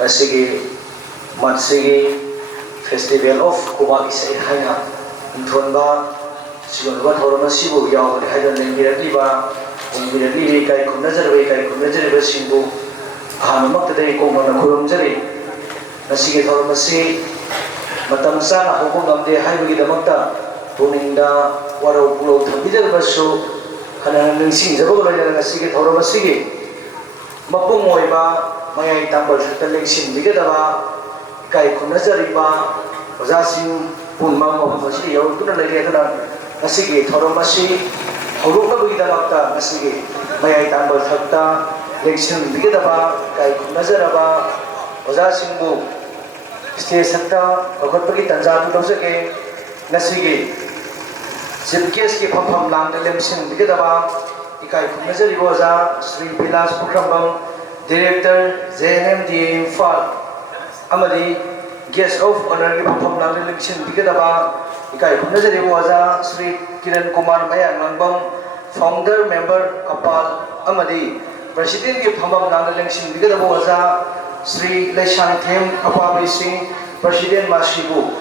asigi matsigi Festival of Kubak Isai Haina Inthonba Sigonba Thorama Sibu Yaw Haidan Miraliba Mirali Kai Kunazarbe Simbu Hanamak Day Komana Kurum Jari Nasigi Thormasi Matamsa Hokum de Highway the Makta Puninda Waro Pulo Tabidal Basu Hanan Sing Zabola Nasigi Thormasigi Mapung Moiba Maya Tambal Television Bigadaba Kai Kunazariba Ozasim Punmam of Masi, Yotuna Lagana, Nasigi, Toromasi, Horuka Bidamata, Nasigi, Maya Tambal Takta, Lexion Bigadaba, Kai Kunazaraba, Ozasimbu, Stay Santa, Okapaki Tanzan Dosake, Nasigi, Zilkiski Pam Lam, the Lemsin Bigadaba, Kai Kunazariboza, Sri Pilas Pukambam, Director ZMD Fall. Amadi guest of honor from election Bigadaba, Ikai Kunazari Waza, Sri Kiran Kumar Mayan Mangbam, founder member Kapal Amadi, President of Hamam election Bigadaba Waza, Sri Leshan Them Apabi Singh, President Mashibu.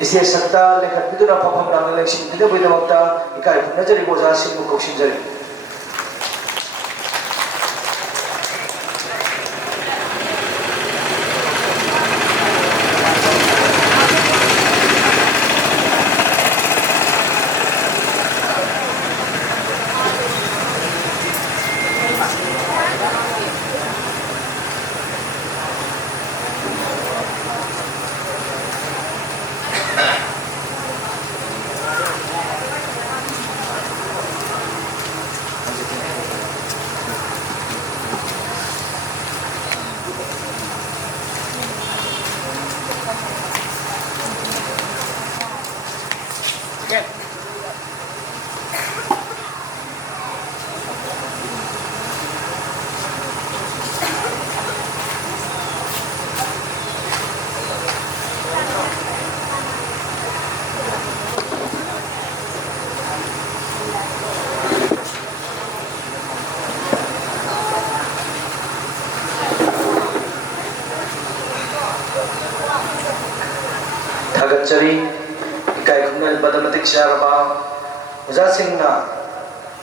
Isi Santa Lekapidura Papam election Bidabita, Ikai Kunazari Waza, Simu Kokshinjari. Cari ikai kumnal badamatik syaraba uza singna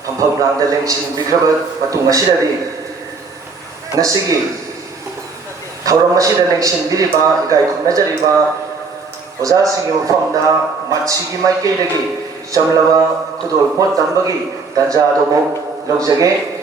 pampam lang daleng sing bikrabat patung masidadi nasigi thauram masida leng sing biliba ikai kumna jariba uza sing mafamda matsigi maikei dagi chamlaba kudol pot tambagi tanja domo logjage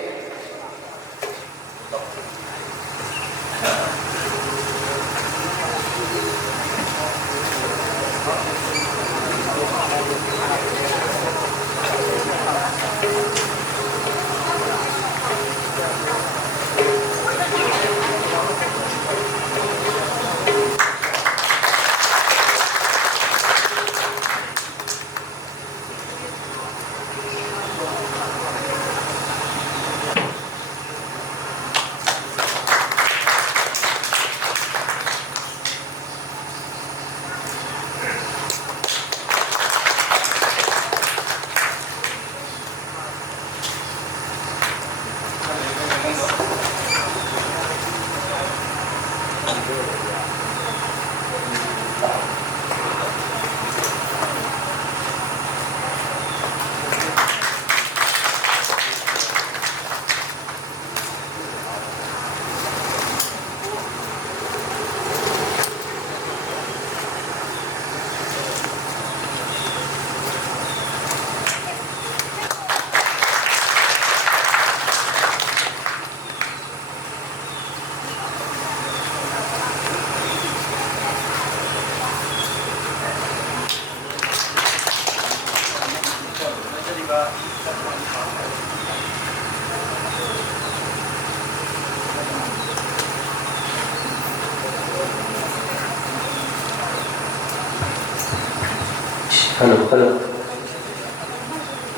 Hello.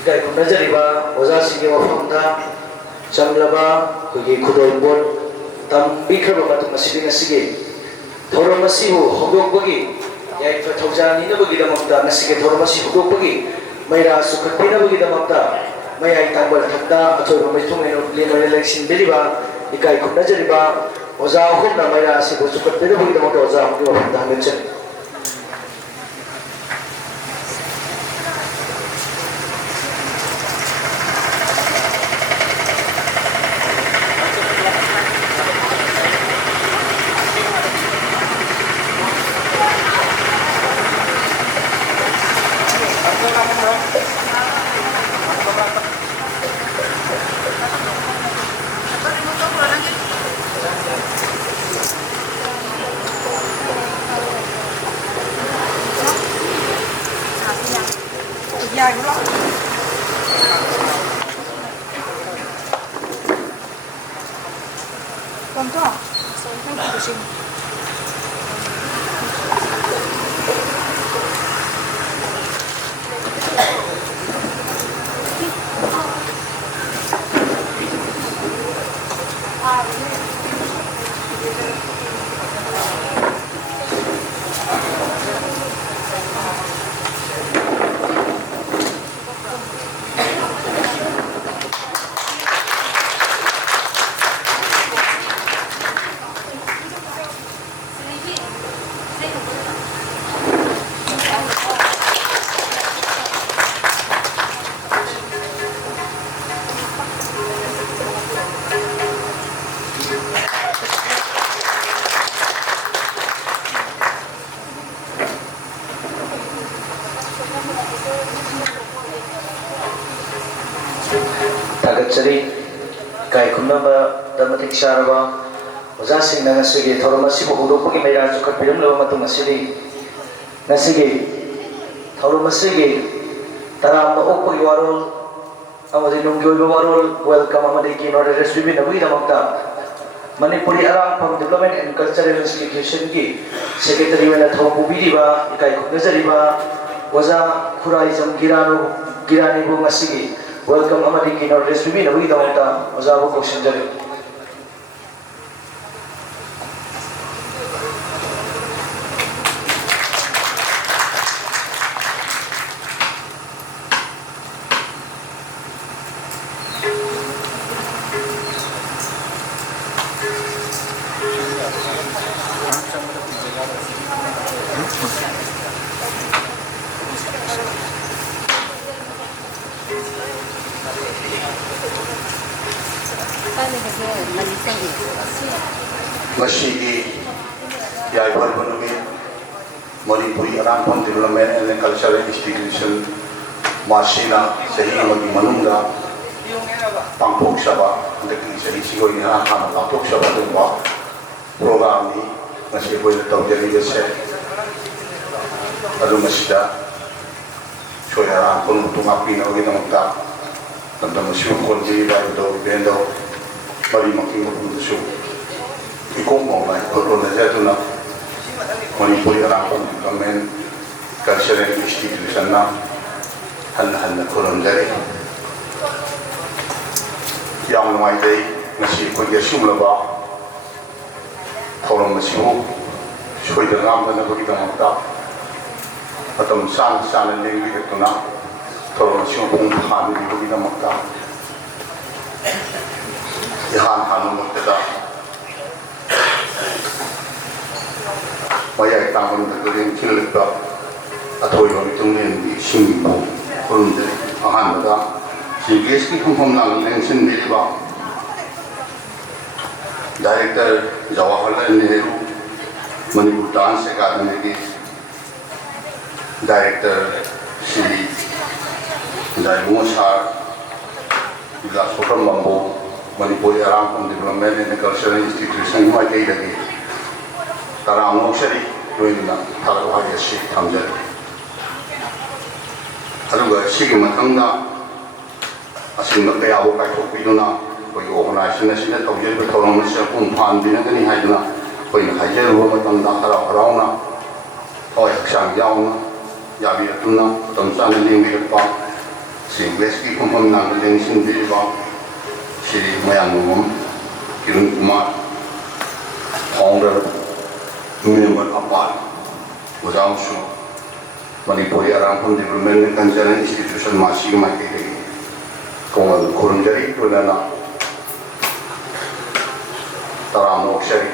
Ikai kumna jariba oza singe wafamda chamlaba kugi kudolbon tam bikraba matung masigi nasige thorom masibu hogokbagi yai fathauja ni nabagi damakta nasige thorom masi hogokbagi maira sukhatpina bagi damakta mayai tambal thakta athoi maitung eno leno election beliba ikai khumna jariba oza humna maya sibu sukat peda bagi damo oza hum ki wafda hametchen dài lắm. Còn có không được xin. Tagatsari kai khumnaba damatik sharaba oza singna ngasigi thoroma sibu hudokpagi maira chukat piram laba matung asiri ngasigi thoroma sigi taramna okpagi warol amadi nunggi oiba warol welcome amadi ki nore recipe nabagi damakta Manipuri Arangpam Development and Cultural Institution ki secretary wena thobu biriba ikai khumna jariba oza khuraizam girani bu ngasigi welcome amadi ki nor recipe na wi damta ozabu ko sinjari Masigi Yaipal Banumi Manipuri Arangpam Development and Cultural Institution Masina Sahi Magi Manunga Pangpok Saba Andaki Sahi Sigoi Hana Pangpok Saba Dungwa Program ni Masih boleh tahu jadi besar Aduh masih Soya Arangpam untuk api na kita mengta Tentang masih konji Baru bendo Mari makin berputus ikut mau naik turun aja tu nak Manipuri Arangpam Development Cultural Institution na hal kurang dari yang mai day masih kerja semula ba kalau masih suai dengan apa nak kita makan atau san lagi itu nak kalau masih pun han itu kita makan han makan Maya tangan terkering cilik tak atau yang itu ni singgung kurang dari ahan dah sehingga sekian lang lensin beli bah Director Jawaharlal Nehru Manipur Dance Academy की Director Shri Jaimu Sar Bila Sukram Bambu Manipur Arangpam Development and Cultural Institution mai kei lagi Tarang Moksari Doina Thalawai Yasi Thamjari Aduga Sigi Matangda Asinga Kaya Abu Kai Tokpiduna Koi Organization Sina Tawjir Betolong Nasi Pun Pan Dina Kani Haiduna Koi Hajar Ruwa Matangda Harauna Koi Haksang Yauna Yabi Atuna Tamsan Lingbi Pa Sing Weski Kumpam Nang Ling Sin Diriba Sri Mayang Mum Kirun Kumar Founder Member Apal Wazam Su Manipuri Arangpam Development and Cultural Institution Masih Mai Kei Kau kurang jari tu nana ꯇꯔꯥꯝꯅ ꯑꯣꯛꯆꯔꯤ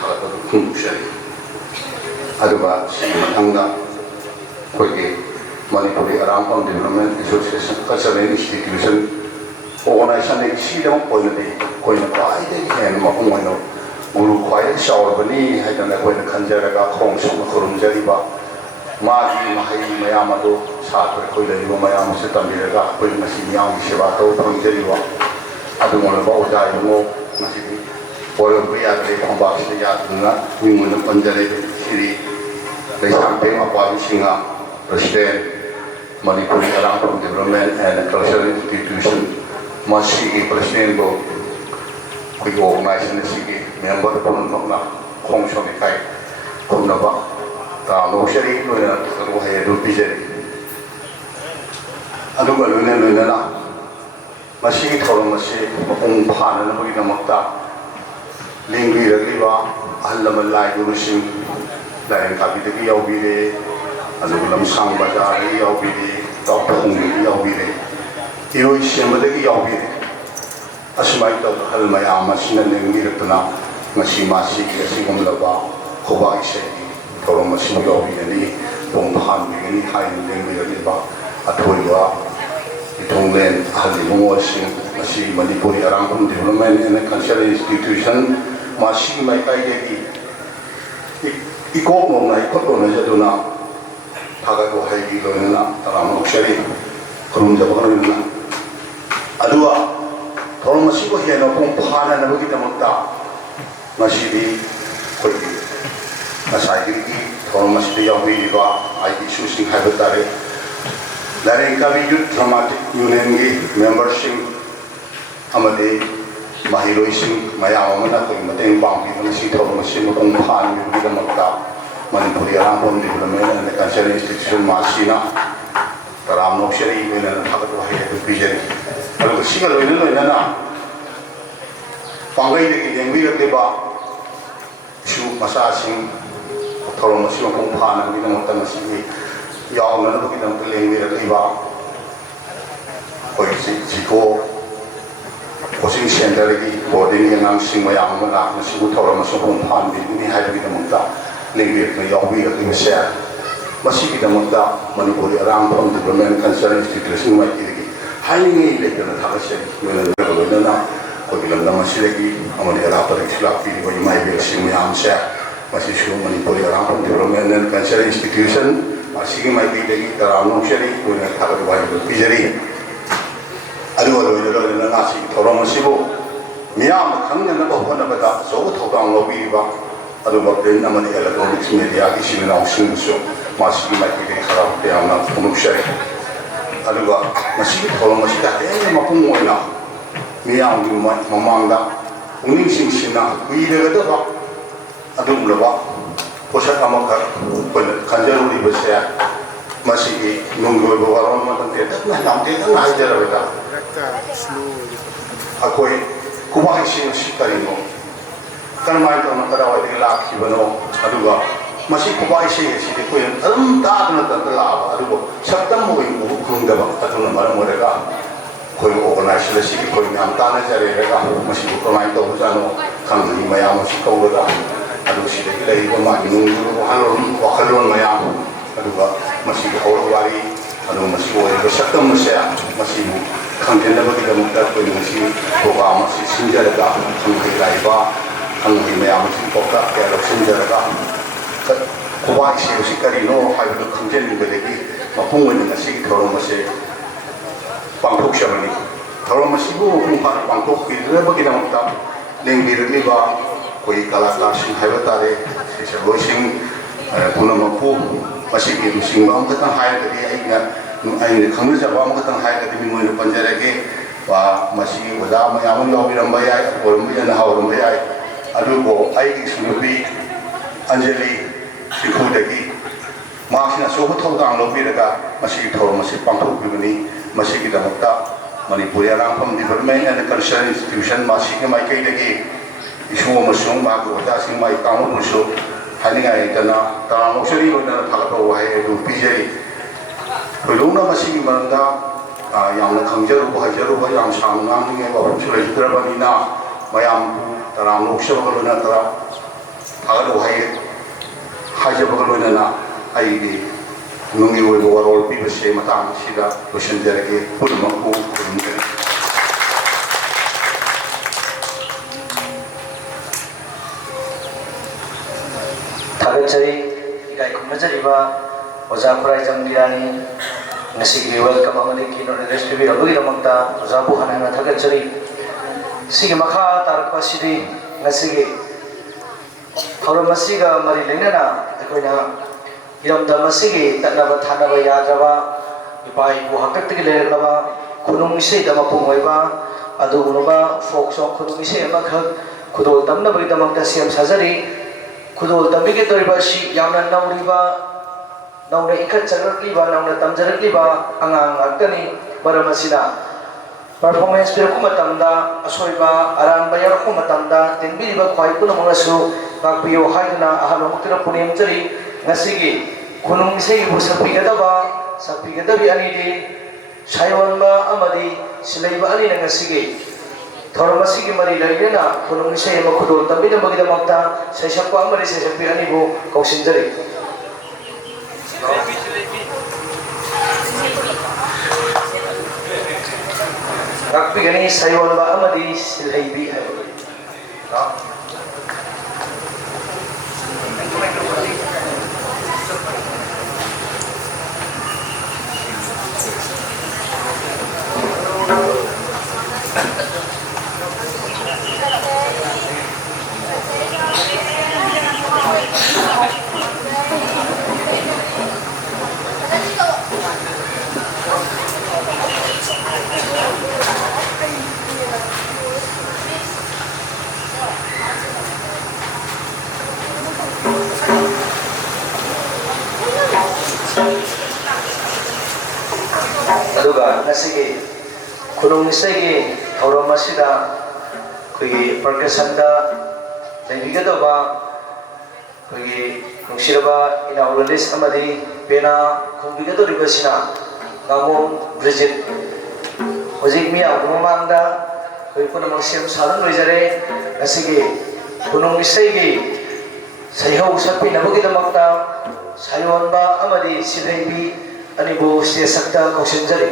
ꯊꯥꯒꯠꯄꯗꯨ ꯐꯣꯡꯗꯣꯛꯆꯔꯤ ꯑꯗꯨꯒ ꯁꯤꯒꯤ ꯃꯊꯪꯗ ꯑꯩꯈꯣꯏꯒꯤ Manipuri Arambam development association cultural institution organisation ꯁꯤꯒꯤꯗꯃꯛ ꯑꯣꯏꯅꯗꯤ ꯑꯩꯈꯣꯏꯅ ꯈ꯭ꯋꯥꯏꯗꯒꯤ ꯍꯦꯟꯅ ꯃꯄꯨꯡ ꯑꯣꯏꯅ ꯒꯨꯔꯨ ꯈ꯭ꯋꯥꯏꯗꯒꯤ ꯆꯥꯎꯔꯕꯅꯤ ꯍꯥꯏꯗꯅ ꯑꯩꯈꯣꯏꯅ ꯈꯟꯖꯔꯒ ꯈꯣꯡ ꯁꯣꯛꯅ ꯈꯨꯔꯨꯝꯖꯔꯤꯕ ꯃꯥꯒꯤ ꯃꯍꯩ ꯃꯌꯥꯝ ꯑꯗꯨ ꯁꯥꯇ꯭ꯔ ꯑꯩꯈꯣꯏ ꯂꯩꯔꯤꯕ ꯃꯌꯥꯝ ꯑꯁꯤ ꯇꯝꯕꯤꯔꯒ ꯑꯩꯈꯣꯏ ꯉꯁꯤ ꯃꯤꯌꯥꯝꯒꯤ ꯁꯦꯕꯥ ꯇꯧꯕ ꯐꯪꯖꯔꯤꯕ ꯑꯗꯨꯒꯨꯝꯂꯕ ꯑꯣꯖꯥ ꯏꯕꯨꯡꯉꯣ ꯉꯁꯤꯗꯤ ꯄꯣꯔꯛꯄ ꯌꯥꯗ꯭ꯔꯦ ꯈꯣꯡꯕꯥꯛꯁꯤꯗ ꯌꯥꯗꯨꯅ ꯃꯤꯉꯣꯟꯗ ꯄꯟꯖꯔꯦ Shri Leishangthem Apabi Singh president Manipuri Arambam development and cultural institution ꯃꯁꯤꯒꯤ ꯄ꯭ꯔꯁꯤꯗꯦꯟꯕꯨ ꯑꯩꯈꯣꯏꯒꯤ ꯑꯣꯔꯒꯅꯥꯏꯖꯦꯁꯟ ꯑꯁꯤꯒꯤ ꯃꯦꯝꯕꯔ ꯄꯨꯝꯅꯃꯛꯅ ꯈꯣꯡ ꯁꯣꯛꯅꯤꯡꯈꯥꯏ ꯈꯨꯝꯅꯕ ꯅꯣꯛꯆꯔꯤ ꯂꯣꯏꯅꯅ ꯋꯥꯍꯩ ꯑꯗꯨ ꯄꯤꯖꯔꯤ ꯑꯗꯨꯒ ꯂꯣꯏꯅꯅ ꯃꯁꯤꯒꯤ ꯊꯧꯔꯝ ꯑꯁꯤ ꯃꯄꯨꯡ ꯐꯥꯅꯅꯕꯒꯤꯗꯃꯛꯇ ꯂꯦꯡꯕꯤꯔꯛꯂꯤꯕ ꯑꯍꯜ ꯂꯃꯟ ꯂꯥꯏ ꯒꯨꯔꯨꯁꯤꯡ ꯂꯥꯏꯔꯦꯟꯀꯥꯕꯤꯗꯒꯤ ꯌꯥꯎꯕꯤꯔꯦ ꯑꯗꯨꯒ ꯂꯝꯁꯥꯡ ꯕꯖꯥꯔꯗꯒꯤ ꯌꯥꯎꯕꯤꯔꯦ ꯇꯥꯎꯊꯣꯡꯗꯒꯤ ꯌꯥꯎꯕꯤꯔꯦ ꯏꯔꯣꯏ ꯁꯦꯝꯕꯗꯒꯤ ꯌꯥꯎꯕꯤꯔꯦ ꯑꯁꯨꯃꯥꯏꯅ ꯇꯧꯕ ꯑꯍꯜ ꯃꯌꯥꯝ ꯑꯁꯤꯅ ꯂꯦꯡꯕꯤꯔꯛꯇꯨꯅ ꯉꯁꯤ ꯃꯁꯤꯒꯤ ꯑꯁꯤꯒꯨꯝꯂꯕ ꯈꯨꯕꯥꯛ ꯏꯁꯩꯒꯤ ꯊꯧꯔꯝ ꯑꯁꯤꯕꯨ ꯌꯥꯎꯕꯤꯒꯅꯤ ꯃꯄꯨꯡ ꯐꯥꯍꯟꯕꯤꯒꯅꯤ ꯍꯥꯏꯅ ꯂꯦꯡꯕꯤꯔꯛꯂꯤꯕ ꯑꯊꯣꯏꯕ ꯏꯊꯣꯡꯂꯦꯟ ꯑꯍꯜ ꯏꯕꯨꯡꯉꯣꯁꯤꯡ ꯃꯁꯤ Manipuri Arambam development ꯑꯦꯟড cultural institution ꯃꯁꯤꯒꯤ ꯃꯥꯏꯀꯩꯗꯒꯤ ꯏꯀꯣꯛ ꯅꯣꯝꯅ ꯏꯈꯨꯠ ꯂꯣꯟꯅꯖꯗꯨꯅ ꯊꯥꯒꯠ ꯋꯥꯍꯩꯒꯤ ꯂꯣꯏꯅꯅ ꯇꯔꯥꯝꯅ ꯑꯣꯛꯆꯔꯤ ꯈꯨꯔꯨꯝꯖꯕꯒ ꯂꯣꯏꯅꯅ ꯑꯗꯨꯒ ꯊꯧꯔꯝ ꯑꯁꯤꯕꯨ ꯍꯦꯟꯅ ꯃꯄꯨꯡ ꯐꯥꯅꯅꯕꯒꯤꯗꯃꯛꯇ ꯉꯁꯤꯗꯤ ꯑꯩꯈꯣꯏꯒꯤ ꯉꯁꯥꯏꯗꯒꯤ ꯊꯧꯔꯝ ꯑꯁꯤꯗ ꯌꯥꯎꯕꯤꯔꯤꯕ ꯑꯩꯒꯤ ꯏꯁꯨꯁꯤꯡ ꯍꯥꯏꯕ ꯇꯥꯔꯦ ꯂꯥꯏꯔꯦꯟꯀꯥꯕꯤ ꯌꯨꯠ ꯗ꯭ꯔꯃꯥꯇꯤꯛ ꯌꯨꯅꯤꯌꯟꯒꯤ ꯃꯦꯝꯕꯔꯁꯤꯡ ꯑꯃꯗꯤ ꯃꯍꯩꯔꯣꯏꯁꯤꯡ ꯃꯌꯥꯝ ꯑꯃꯅ ꯑꯩꯈꯣꯏꯒꯤ ꯃꯇꯦꯡ ꯄꯥꯡꯕꯤꯗꯨꯅ ꯁꯤ ꯊꯧꯔꯝ ꯑꯁꯤ ꯃꯄꯨꯡ ꯐꯥꯍꯟꯕꯒꯤꯗꯃꯛꯇ Manipuri Arambam development ꯑꯦꯟড cultural institution ꯃꯁꯤꯅ ꯇꯔꯥꯝꯅ ꯑꯣꯛꯆꯔꯤ ꯂꯣꯏꯅꯅ ꯊꯥꯒꯠ ꯋꯥꯍꯩ ꯑꯗꯨ ꯄꯤꯖꯔꯤ ꯑꯗꯨꯒ ꯁꯤꯒ ꯂꯣꯏꯅꯅ ꯄꯥꯡꯒꯩꯗꯒꯤ ꯂꯦꯡꯕꯤꯔꯛꯂꯤꯕ ꯏꯁꯨ ꯃꯆꯥꯁꯤꯡ ꯊꯧꯔꯝ ꯑꯁꯤ ꯃꯄꯨꯡ ꯐꯥꯅꯕꯒꯤꯗꯃꯛꯇ ꯉꯁꯤꯒꯤ ꯌꯥꯎꯅꯅꯕꯒꯤꯗꯃꯛꯇ ꯂꯦꯡꯕꯤꯔꯛꯂꯤꯕ ꯑꯩꯈꯣꯏꯒꯤ ꯖꯤꯀꯣ ꯀꯣꯆꯤꯡ ꯁꯦꯟꯇꯔꯒꯤ ꯕꯣꯔꯗꯤꯡꯒꯤ ꯑꯉꯥꯡꯁꯤꯡ ꯃꯌꯥꯝ ꯑꯃ ꯂꯥꯛꯅꯁꯤꯕꯨ ꯊꯧꯔꯝ ꯑꯁꯤ ꯃꯄꯨꯡ ꯐꯥꯍꯟꯕꯤꯒꯅꯤ ꯍꯥꯏꯕꯒꯤꯗꯃꯛꯇ ꯂꯦꯡꯕꯤꯔꯛꯇꯨꯅ ꯌꯥꯎꯕꯤꯔꯛꯂꯤꯕꯁꯦ ꯃꯁꯤꯒꯤꯗꯃꯛꯇ Manipuri Arambam development cultural institution ꯃꯥꯏꯀꯩꯗꯒꯤ ꯍꯥꯏꯅꯤꯡꯉꯥꯏ ꯂꯩꯇꯅ ꯊꯥꯒꯠꯆꯔꯤ ꯂꯣꯏꯅꯅ ꯑꯩꯈꯣꯏꯒꯤ ꯂꯝꯗꯝ ꯑꯁꯤꯗꯒꯤ ꯑꯃꯗꯤ ꯑꯔꯥꯞꯄꯗꯒꯤꯁꯨ ꯂꯥꯛꯄꯤꯔꯤꯕ ꯏꯃꯥ ꯏꯕꯦꯜꯁꯤꯡ ꯃꯌꯥꯝꯁꯦ ꯃꯁꯤꯁꯨ Manipuri Arambam development ꯑꯦꯟড cultural institution ꯃꯁꯤꯒꯤ ꯃꯥꯏꯀꯩꯗꯒꯤ ꯇꯔꯥꯝꯅ ꯑꯣꯛꯆꯔꯤ ꯂꯣꯏꯅꯅ ꯊꯥꯒꯠ ꯋꯥꯍꯩ ꯄꯤꯖꯔꯤ ꯑꯗꯨꯒ ꯂꯣꯏꯅꯅ ꯉꯁꯤꯒꯤ ꯊꯧꯔꯝ ꯑꯁꯤꯕꯨ ꯃꯤꯌꯥꯝꯅ ꯈꯪꯅꯅꯕ ꯍꯣꯠꯅꯕꯗ ꯑꯆꯧꯕ ꯊꯧꯗꯥꯡ ꯂꯧꯕꯤꯔꯤꯕ ꯑꯗꯨꯒ ꯄ꯭ꯔꯤꯟ ꯑꯃꯗꯤ ꯑꯦꯂꯦꯛꯇ꯭ꯔꯣꯅꯤꯛꯁ ꯃꯦꯗꯤꯌꯥꯒꯤ ꯏꯆꯤꯜ ꯏꯅꯥꯎꯁꯤꯡꯕꯨꯁꯨ ꯃꯁꯤꯒꯤ ꯃꯥꯏꯀꯩꯗꯒꯤ ꯍꯔꯥꯎ ꯇꯌꯥꯝꯅ ꯐꯣꯡꯗꯣꯛꯆꯔꯤ ꯑꯗꯨꯒ ꯃꯁꯤꯒꯤ ꯊꯧꯔꯝ ꯑꯁꯤꯗ ꯍꯦꯟꯅ ꯃꯄꯨꯡ ꯑꯣꯏꯅ ꯃꯤꯌꯥꯝꯒꯤ ꯃꯃꯥꯡꯗ ꯄꯨꯛꯅꯤꯡ ꯆꯤꯡꯁꯤꯟꯅ ꯀꯨꯏꯔꯒꯗꯕ ꯑꯗꯨꯒꯨꯝꯂꯕ ꯄꯣꯠꯁꯛ ꯑꯃꯈꯛ ꯑꯩꯈꯣꯏꯅ ꯈꯟꯖꯔꯨꯔꯤꯕꯁꯦ ꯃꯁꯤꯒꯤ ꯅꯨꯡꯒꯤ ꯑꯣꯏꯕ ꯋꯥꯔꯣꯜ ꯑꯃꯇꯪ ꯌꯥꯝ ꯇꯦꯟꯇꯛꯅ ꯍꯥꯏꯖꯔꯕꯗ ꯑꯩꯈꯣꯏ ꯈꯨꯕꯥꯛ ꯏꯁꯩ ꯑꯁꯤ ꯀꯔꯤꯅꯣ ꯀꯔꯝꯍꯥꯏꯅ ꯇꯧꯅ ꯀꯗꯥꯏꯋꯥꯏꯗꯒꯤ ꯂꯥꯛꯈꯤꯕꯅꯣ ꯑꯗꯨꯒ ꯃꯁꯤ ꯈꯨꯕꯥꯛ ꯏꯁꯩ ꯑꯁꯤꯗꯤ ꯑꯩꯈꯣꯏꯅ ꯑꯗꯨꯝ ꯇꯥꯗꯅ ꯂꯥꯛꯑꯕ ꯑꯗꯨꯕꯨ ꯁꯛꯇꯝ ꯑꯣꯏꯅ ꯎꯕ ꯐꯪꯗꯕ ꯑꯗꯨꯅ ꯃꯔꯝ ꯑꯣꯏꯔꯒ ꯑꯩꯈꯣꯏ ꯑꯣꯔꯒꯅꯥꯏꯖꯦꯁꯟ ꯑꯁꯤꯒꯤ ꯑꯩꯈꯣꯏ ꯃꯌꯥꯝ ꯇꯥꯟꯅꯖꯔꯦꯔꯒ ꯃꯁꯤꯕꯨ ꯀꯃꯥꯏꯅ ꯇꯧꯕꯖꯥꯠꯅꯣ ꯈꯪꯕꯒꯤ ꯃꯌꯥꯝ ꯑꯁꯤ ꯀꯧꯔꯒ ꯑꯗꯨ ꯁꯤꯗꯒꯤ ꯂꯩꯔꯤꯕ ꯃꯥꯒꯤ ꯅꯨꯡꯒꯤ ꯋꯥꯈꯜꯂꯣꯟ ꯃꯌꯥꯝ ꯑꯗꯨꯒ ꯃꯁꯤꯒꯤ ꯍꯧꯔꯛꯋꯥꯔꯤ ꯑꯗꯨꯒ ꯃꯁꯤꯒꯤ ꯑꯣꯏꯔꯤꯕ ꯁꯛꯇꯝ ꯑꯁꯦ ꯃꯁꯤꯕꯨ ꯈꯪꯖꯟꯅꯕꯒꯤꯗꯃꯛꯇ ꯑꯩꯈꯣꯏꯅ ꯉꯁꯤ ꯄ꯭ꯔꯣꯒ꯭ꯔꯥꯝ ꯑꯁꯤ ꯁꯤꯟꯖꯔꯒ ꯈꯪꯍꯩꯔꯥꯏꯕ ꯈꯪꯍꯩ ꯃꯌꯥꯝ ꯑꯁꯤ ꯄꯥꯎꯇꯥꯛ ꯀꯌꯥ ꯂꯧꯁꯤꯟꯖꯔꯒ ꯈꯨꯕꯥꯛ ꯏꯁꯩ ꯑꯁꯤ ꯀꯔꯤꯅꯣ ꯍꯥꯏꯕꯗꯨ ꯈꯪꯖꯅꯤꯡꯕꯗꯒꯤ ꯃꯄꯨꯡ ꯑꯣꯏꯅ ꯉꯁꯤꯒꯤ ꯊꯧꯔꯝ ꯑꯁꯤ ꯄꯥꯡꯊꯣꯛꯆꯕꯅꯤ ꯊꯧꯔꯝ ꯑꯁꯤꯕꯨ ꯃꯄꯨꯡ ꯐꯥꯅ ꯄꯥꯡꯊꯣꯛꯄꯤꯅꯕꯒꯤꯗꯃꯛꯇ ꯂꯦꯡꯕꯤꯔꯛꯂꯤꯕ ꯑꯩꯈꯣꯏꯒꯤ ꯀꯂꯥꯀꯥꯔꯁꯤꯡ ꯍꯥꯏꯕ ꯇꯥꯔꯦ ꯁꯩꯁꯛꯂꯣꯏꯁꯤꯡ ꯄꯨꯝꯅꯃꯛꯄꯨ ꯃꯁꯤꯒꯤ ꯂꯨꯆꯤꯡꯕ ꯑꯃꯈꯛꯇꯪ ꯍꯥꯏꯔꯒꯗꯤ ꯑꯩꯅ ꯈꯪꯅꯖꯕ ꯑꯃꯈꯛꯇꯪ ꯍꯥꯏꯔꯒꯗꯤ ꯃꯤꯉꯣꯟꯗ ꯄꯟꯖꯔꯒꯦ ꯃꯁꯤ ꯑꯣꯖꯥ ꯃꯌꯥꯝ ꯑꯃ ꯌꯥꯎꯕꯤꯔꯝꯕ ꯌꯥꯏ ꯑꯣꯏꯔꯝꯕ ꯌꯥꯏ ꯅꯍꯥ ꯑꯣꯏꯔꯝꯕ ꯌꯥꯏ ꯑꯗꯨꯕꯨ ꯑꯩꯒꯤ ꯏꯁꯨꯅꯨꯄꯤ ꯑꯟꯖꯂꯤ ꯆꯤꯈꯨꯗꯒꯤ ꯃꯍꯥꯛꯁꯤꯅ ꯑꯆꯧꯕ ꯊꯧꯗꯥꯡ ꯂꯧꯕꯤꯔꯒ ꯃꯁꯤꯒꯤ ꯊꯧꯔꯝ ꯑꯁꯤ ꯄꯥꯡꯊꯣꯛꯄꯤꯕꯅꯤ ꯃꯁꯤꯒꯤꯗꯃꯛꯇ Manipuri Arambam development and cultural institution ꯃꯁꯤꯒꯤ ꯃꯥꯏꯀꯩꯗꯒꯤ ꯏꯁꯨ ꯑꯃꯁꯨꯡ ꯃꯍꯥꯛꯀꯤ ꯑꯣꯖꯥꯁꯤꯡ ꯃꯥꯒꯤ ꯀꯥꯡꯂꯨꯞꯄꯨꯁꯨ ꯍꯥꯏꯅꯤꯡꯉꯥꯏ ꯂꯩꯇꯅ ꯇꯔꯥꯝꯅ ꯑꯣꯛꯆꯔꯤ ꯂꯣꯏꯅꯅ ꯊꯥꯒꯠꯄ ꯋꯥꯍꯩ ꯑꯗꯨ ꯄꯤꯖꯔꯤ ꯊꯣꯏꯗꯣꯛꯅ ꯃꯁꯤꯒꯤ ꯃꯔꯝꯗ ꯌꯥꯝꯅ ꯈꯪꯖꯔꯨꯕ ꯍꯩꯖꯔꯨꯕ ꯌꯥꯝ ꯁꯥꯡꯅ ꯉꯥꯡꯅꯤꯡꯉꯥꯏ ꯋꯥꯐꯝꯁꯨ ꯂꯩꯖꯗ꯭ꯔꯕꯅꯤꯅ ꯃꯌꯥꯝꯕꯨ tara nuksabaga loina tara agado hajabaga loina na ai nungi oibo warol pibase matang sida losendereke pulmaku pulmukere थागतचरी इकाई खुमनजरिबा ओजा खुराई जंगलियानी नसिगी वेलकम अमनि किनो एड्रेस पिबिरबगिदमक्ता ओजाबु हनाना थागतचरी सिगी मखा तारकपा सिदि नसिगी थौरमसिगा मरि लेनना अखोइना इरमदा मसिगी तनबा थानबा याद्रबा इपाई बु हकतगी लेरलबा खुनुंग इसेदा मपुंग ओइबा अदुगुनुबा फोक सॉन्ग खुनुंग इसे अमखक खुदोल तमनबगिदमक्ता सेम साजरी खुदोल तंबिगे तोरिबासी यामना नौरिबा नौना इखत चरकलिबा नौना तमजरकलिबा अंगांग ngakani maramasina performance pirakku matamda asoiba aranba yarakku matamda tenbiriba khwai punamangasu ngakpiyo haiduna ahalomuktina punemjari ngasigi khunung isei bu sakpigadabi anidi sayonba amadi silaiba ani ngasigi थौरमसिगी मरी लैना खुनुंग इसे खुदोल तंबिदमगिदमक्ता सैसक्पा अमरि सैसक्पि अनिबु कौसिनजरी रक्पिगनी सयोनबा अमरि सिलहैबि aduga ngasigi khunung isegi thauramasida koi percussion da leibigadaba koi nungsiraba inaulalis amadi pena khungbigadoribasina ngamo Bridget hojik miya mamangda koi punamang sem salan loijare ngasigi khunung isegi saihau sapinabagidamakta sayonba amadi silhaibi अनिबो स्टेसक्ता कौशंजरी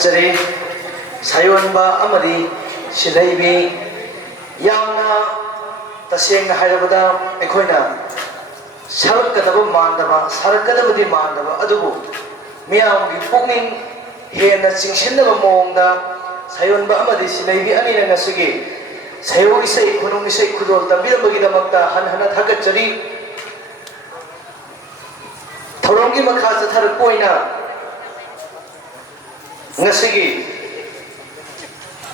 ꯊꯥꯒꯠꯆꯔꯤ ꯁꯥꯌꯣꯟꯕ ꯑꯃꯗꯤ ꯁꯤꯟꯅꯩꯕꯤ ꯌꯥꯝꯅ ꯇꯁꯦꯡꯅ ꯍꯥꯏꯔꯕꯗ ꯑꯩꯈꯣꯏꯅ ꯁꯥꯔꯛꯀꯗꯕ ꯃꯥꯟꯗꯕ ꯁꯥꯔꯛꯀꯗꯕꯗꯤ ꯃꯥꯟꯗꯕ ꯑꯗꯨꯕꯨ ꯃꯤꯌꯥꯝꯒꯤ ꯄꯨꯛꯅꯤꯡ ꯍꯦꯟꯅ ꯆꯤꯡꯁꯤꯟꯅꯕ ꯃꯑꯣꯡꯗ ꯁꯥꯌꯣꯟꯕ ꯑꯃꯗꯤ ꯁꯤꯟꯅꯩꯕꯤ ꯑꯅꯤꯅ ꯉꯁꯤꯒꯤ ꯁꯩꯑꯣꯡ ꯏꯁꯩ ꯈꯨꯅꯨꯡ ꯏꯁꯩ ꯈꯨꯗꯣꯜ ꯇꯝꯕꯤꯔꯝꯕꯒꯤꯗꯃꯛꯇ ꯍꯟꯅ ꯊꯥꯒꯠꯆꯔꯤ ꯊꯧꯔꯝꯒꯤ ꯃꯈꯥ ꯆꯠꯊꯔꯛꯄ ꯑꯣꯏꯅ ngasi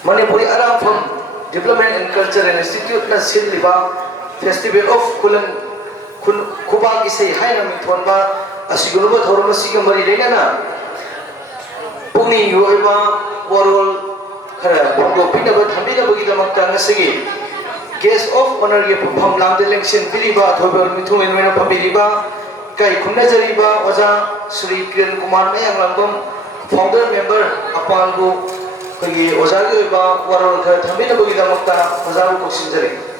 Manipuri Arampham Development and Cultural Institute na silliba Festival of Kubag Isay Hainam Thonba asigunuba thorma siga mari renana puni yoiba warol khara bondo pinaba thamina bagi damakta ngasi guest of honor ye pham lamde election biliba thobel mithumen mena phambiliba kai khunna jariba oja Sri Kiran Kumar Mayang Lambam founder member apangu kagi ozagi ba warol khara thamina bagi damakta ojaru koksinjari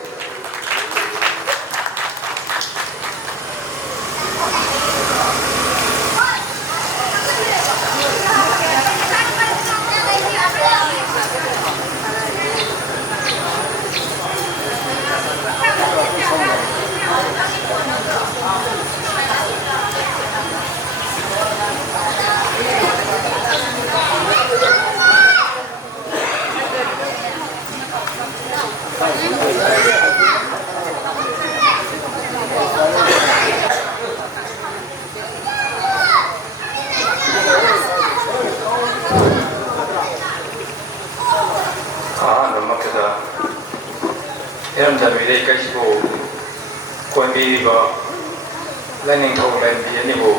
Learning to learn the animal,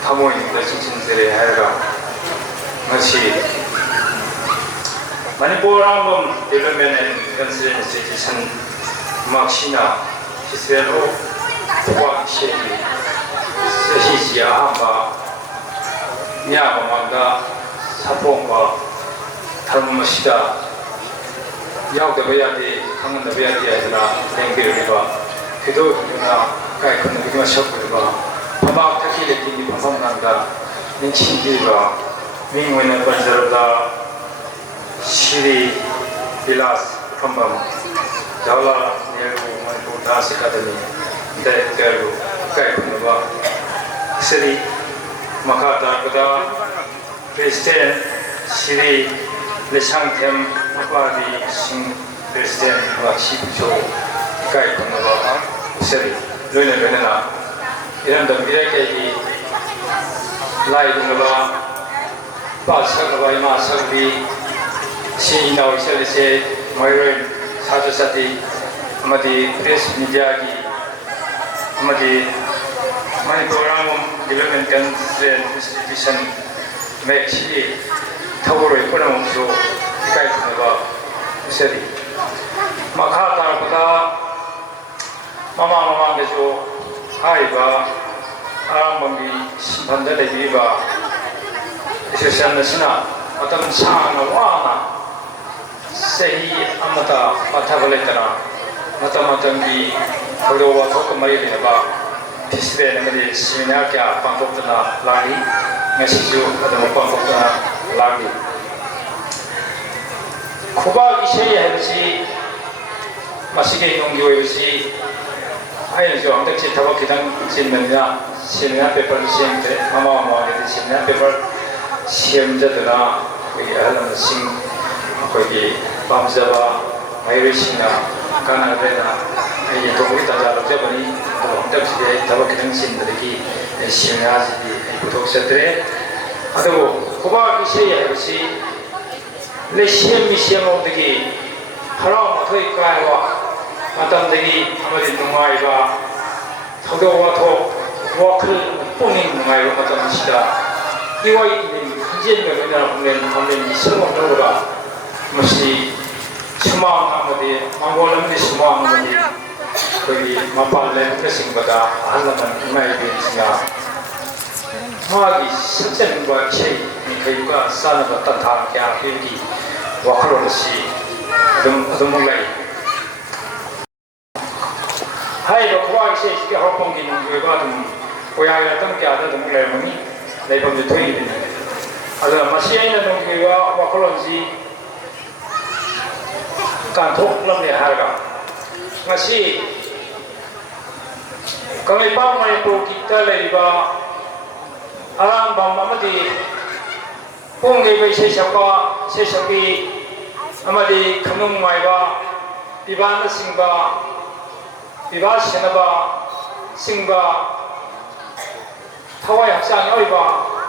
Tamoy, the Chichens, the Hera, Mashi Manipur Rambam, Development and Conservation Citizen, Makshina, Hisvelo, Tuak Sheki, Seshia Hamba, Nyabamanda, Sapomba, Tamashida, Yaw the Bayati, Haman the Bayati Adana, Tengir River, Kido. Kai kuna bigma shopurba pabak takile tini pamam nanda ninchindira mingwena banjarda Shri Vilas Pambam Jawala Nehru Manipur Dance Academy Director Kai kuna ba Shri Makata Pada President Shri Lesangthem Mapadi Singh President Bakshi Cho Kai kuna ba Shri Luna Venena, Iranda Miraki, Lai Dunga, Pasakava, Masavi, she now says, Myron, Sajasati, Amadi, Press Midiagi, Amadi, Manipuram, Development and Institution, make she, Tower, Economic show, Kaikava, Seri, Makata Pada. Mama Dejo, Haiba, Arambambi, Panda de Viva, Shan Sina, Matam Sang, Wana, Sehi Amata, Matavaletana, Matamatambi, Kodova Tokamarina, Tisre, Namadi, Sinakia, Pantopana, Lagi, Messisu, Adam Pantopana, Lagi. Kuba Ishay Hesi, Masike Yongi, I enjoy the Chitawakitan Sinmania, Simia paper, Simte, Mama, Simia paper, Sim Jadana, we Alan Sing, Kogi, Bamzava, Irishina, Kanavena, I Tokita, Japanese, Tawakitan Sindaki, and Simia, Putoxatre. Although Kuba Ishay, Leshim Misham of the Gay, Haram, Toy Matamdagi, Amadi Numaiba, Todowato, Walker, Pony Numaiba, Matamishida, Iwai in Jimmy, Hamin, Silva Nora, Musi, Sumam Amadi, Mangolam, Sumam Amadi, Mapal, Pressing Bada, Alaman, Maybina, Magi, Satan Bachi, Kayuka, son of a Tata, Yaki, Walker on the sea, the Mulay. Hai lo kwa ise ke hopong gi nung ba dum oya ya tam kya da dum le mami le bom de thoi ni ꯑꯗꯨꯅ ꯃꯁꯤ ꯑꯩꯅ ꯅꯨꯡꯒꯤꯕ ꯋꯥꯈꯜꯂꯣꯟꯁꯤ ꯀꯥꯟꯊꯣꯛꯂꯝꯃꯦ ꯍꯥꯏꯔꯒ ꯉꯁꯤ ꯀꯪꯂꯩꯄꯥꯛ ꯃꯅꯤꯄꯨꯔꯒꯤꯗ ꯂꯩꯔꯤꯕ ꯑꯔꯥꯡꯕꯝ ꯑꯃꯗꯤ ꯄꯣꯡꯂꯤꯕ ꯏꯁꯩ ꯁꯛꯄ ꯏꯁꯩ ꯁꯛꯄꯤ ꯑꯃꯗꯤ ꯈꯪꯅꯨꯡ ꯅꯨꯡꯉꯥꯏꯕ ꯄꯤꯕꯥꯅꯆꯤꯡꯕ ꯄꯤꯕꯥ ꯁꯦꯟꯅꯕ ꯆꯤꯡꯕ ꯊꯋꯥꯏ ꯍꯛꯆꯥꯡ ꯌꯥꯎꯔꯤꯕ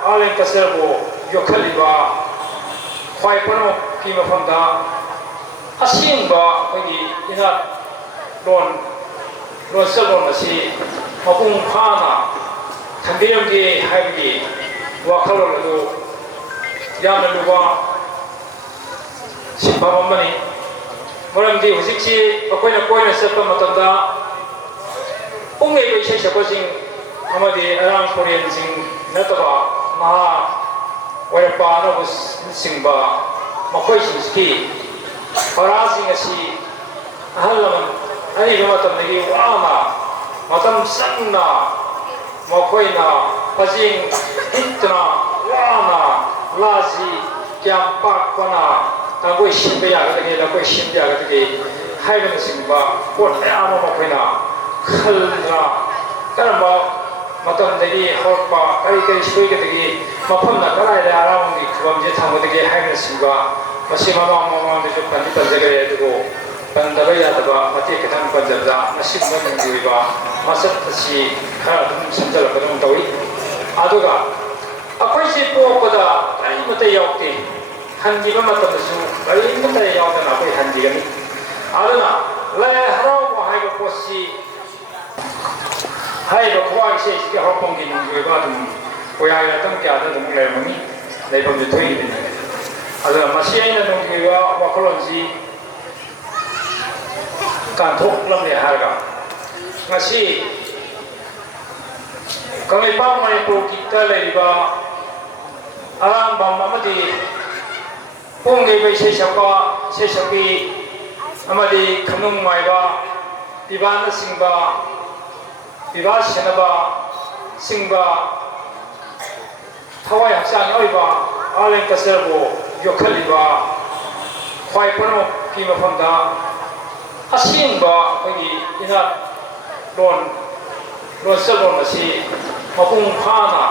ꯑꯥꯔꯠ ꯑꯦꯟ ꯀꯜꯆꯔꯕꯨ ꯌꯣꯛꯈꯠꯂꯤꯕ ꯈ꯭ꯋꯥꯏ ꯄꯨꯝꯅꯃꯛꯀꯤ ꯃꯐꯝꯗ ꯑꯁꯦꯡꯕ ꯑꯩꯈꯣꯏꯒꯤ ꯏꯅꯥꯠ ꯂꯣꯟꯆꯠꯂꯣꯟ ꯑꯁꯤ ꯃꯄꯨꯡ ꯐꯥꯅ ꯊꯝꯕꯤꯔꯝꯒꯦ ꯍꯥꯏꯕꯒꯤ ꯋꯥꯈꯜꯂꯣꯟ ꯑꯗꯨ ꯌꯥꯝꯅ ꯂꯨꯕ ꯁꯤꯟꯐꯝ ꯑꯃꯅꯤ ꯃꯔꯝꯗꯤ ꯍꯧꯖꯤꯛꯁꯤ ꯑꯩꯈꯣꯏꯅ ꯀꯣꯏꯅ ꯆꯠꯄ ꯃꯇꯝꯗ ꯄꯨꯡꯂꯩꯕ ꯏꯁꯩ ꯁꯛꯄꯁꯤꯡ ꯑꯃꯗꯤ ꯑꯔꯥꯡ ꯐꯣꯔꯦꯟꯁꯤꯡ ꯅꯠꯇꯕ ꯅꯍꯥ ꯑꯣꯏꯔꯛꯄ ꯑꯅꯧꯕꯁꯤꯡꯕ ꯃꯈꯣꯏꯁꯤꯡꯁꯤꯒꯤ ꯄꯔꯥꯁꯤꯡ ꯑꯁꯤ ꯑꯍꯜ ꯂꯃꯟ ꯑꯔꯤꯕ ꯃꯇꯝꯗꯒꯤ ꯋꯥꯅ ꯃꯇꯝ ꯆꯪꯅ ꯃꯈꯣꯏꯅ ꯄꯖꯦꯡ ꯍꯤꯠꯇꯨꯅ ꯋꯥꯅ ꯂꯥꯁꯤ ꯀꯌꯥꯝ ꯄꯥꯛꯄꯅ ꯇꯥꯡꯒꯣꯏ ꯁꯤꯟꯕ ꯌꯥꯒꯗꯒꯦ ꯂꯀꯣꯏ ꯁꯤꯟꯕ ꯌꯥꯒꯗꯒꯦ ꯍꯥꯏꯕꯅꯆꯤꯡꯕ ꯄꯣꯠ ꯃꯌꯥꯝ ꯑꯃ ꯃꯈꯣꯏꯅ ꯈꯜꯂꯒ ꯀꯔꯝꯕ ꯃꯇꯝꯗꯒꯤ ꯍꯧꯔꯛꯄ ꯀꯔꯤ ꯀꯔꯤ ꯁꯣꯏꯒꯗꯒꯦ ꯃꯐꯝꯅ ꯀꯗꯥꯏꯗ ꯑꯔꯥꯡꯕꯝꯒꯤ ꯈꯨꯕꯝꯁꯦ ꯊꯝꯒꯗꯒꯦ ꯍꯥꯏꯕꯅꯆꯤꯡꯕ ꯃꯁꯤ ꯃꯃꯥꯡꯗꯁꯨ ꯄꯟꯗꯤ ꯄꯟꯖꯈ꯭ꯔꯦ ꯑꯗꯨꯕꯨ ꯄꯟꯗꯕ ꯌꯥꯗꯕ ꯃꯇꯦꯛ ꯈꯤꯇꯪ ꯄꯟꯖꯕꯗ ꯃꯁꯤꯒꯨꯝꯕ ꯅꯨꯡꯒꯤ ꯑꯣꯏꯕ ꯃꯆꯠ ꯑꯁꯤ ꯈꯔ ꯑꯗꯨꯝ ꯁꯝꯖꯜꯂꯛꯄꯗꯧ ꯇꯧꯏ ꯑꯗꯨꯒ ꯑꯩꯈꯣꯏꯁꯤ ꯄꯣꯛꯄꯗ ꯀꯔꯤꯃꯠꯇ ꯌꯥꯎꯗꯦ ꯍꯟꯈꯤꯕ ꯃꯇꯝꯗꯁꯨ ꯀꯔꯤꯃꯠꯇ ꯌꯥꯎꯗꯅ ꯑꯩꯈꯣই ꯍꯟꯈꯤꯒꯅꯤ ꯑꯗꯨꯅ ꯂꯥꯏ ꯍꯔꯥꯎꯕ ꯍꯥꯏꯕ ꯄꯣꯠꯁꯤ ꯍꯥꯏꯔꯤꯕ ꯈꯨꯋꯥ ꯏꯁꯩꯁꯤꯒꯤ ꯍꯧꯔꯛꯐꯝꯒꯤ ꯅꯨꯡꯒꯤ ꯑꯣꯏꯕ ꯑꯗꯨꯝ ꯀꯣꯌꯥ ꯌꯥꯇꯝ ꯀꯌꯥꯗ ꯑꯗꯨꯝ ꯂꯩꯔꯝꯒꯅꯤ ꯂꯩꯐꯝꯁꯨ ꯊꯣꯛꯏꯗꯅ ꯑꯗꯨꯅ ꯃꯁꯤ ꯑꯩꯅ ꯅꯨꯡꯒꯤ ꯑꯣꯏꯕ ꯋꯥꯈꯜꯂꯣꯟꯁꯤ ꯀꯥꯟꯊꯣꯛꯂꯝꯃꯦ ꯍꯥꯏꯔꯒ ꯉꯁꯤ ꯀꯪꯂꯩꯄꯥꯛ ꯃꯅꯤꯄꯨꯔꯒꯤꯗ ꯂꯩꯔꯤꯕ ꯑꯔꯥꯡꯕꯝ ꯑꯃꯗꯤ ꯄꯣꯡꯂꯤꯕ ꯏꯁꯩ ꯁꯛꯄ ꯏꯁꯩ ꯁꯛꯄꯤ ꯑꯃꯗꯤ ꯈꯪꯅꯨꯡ ꯅꯨꯡꯉꯥꯏꯕ ꯄꯤꯕꯥꯅꯆꯤꯡꯕ ꯄꯤꯕꯥ ꯁꯦꯟꯅꯕ ꯆꯤꯡꯕ ꯊꯋꯥꯏ ꯍꯛꯆꯥꯡ ꯌꯥꯎꯔꯤꯕ ꯑꯥꯔꯠ ꯑꯦꯟ ꯀꯜꯆꯔꯕꯨ ꯌꯣꯛꯈꯠꯂꯤꯕ ꯈ꯭ꯋꯥꯏ ꯄꯨꯝꯅꯃꯛꯀꯤ ꯃꯐꯝꯗ ꯑꯁꯦꯡꯕ ꯑꯩꯈꯣꯏꯒꯤ ꯏꯅꯥꯠ ꯂꯣꯟꯆꯠꯂꯣꯟ ꯑꯁꯤ ꯃꯄꯨꯡ ꯐꯥꯅ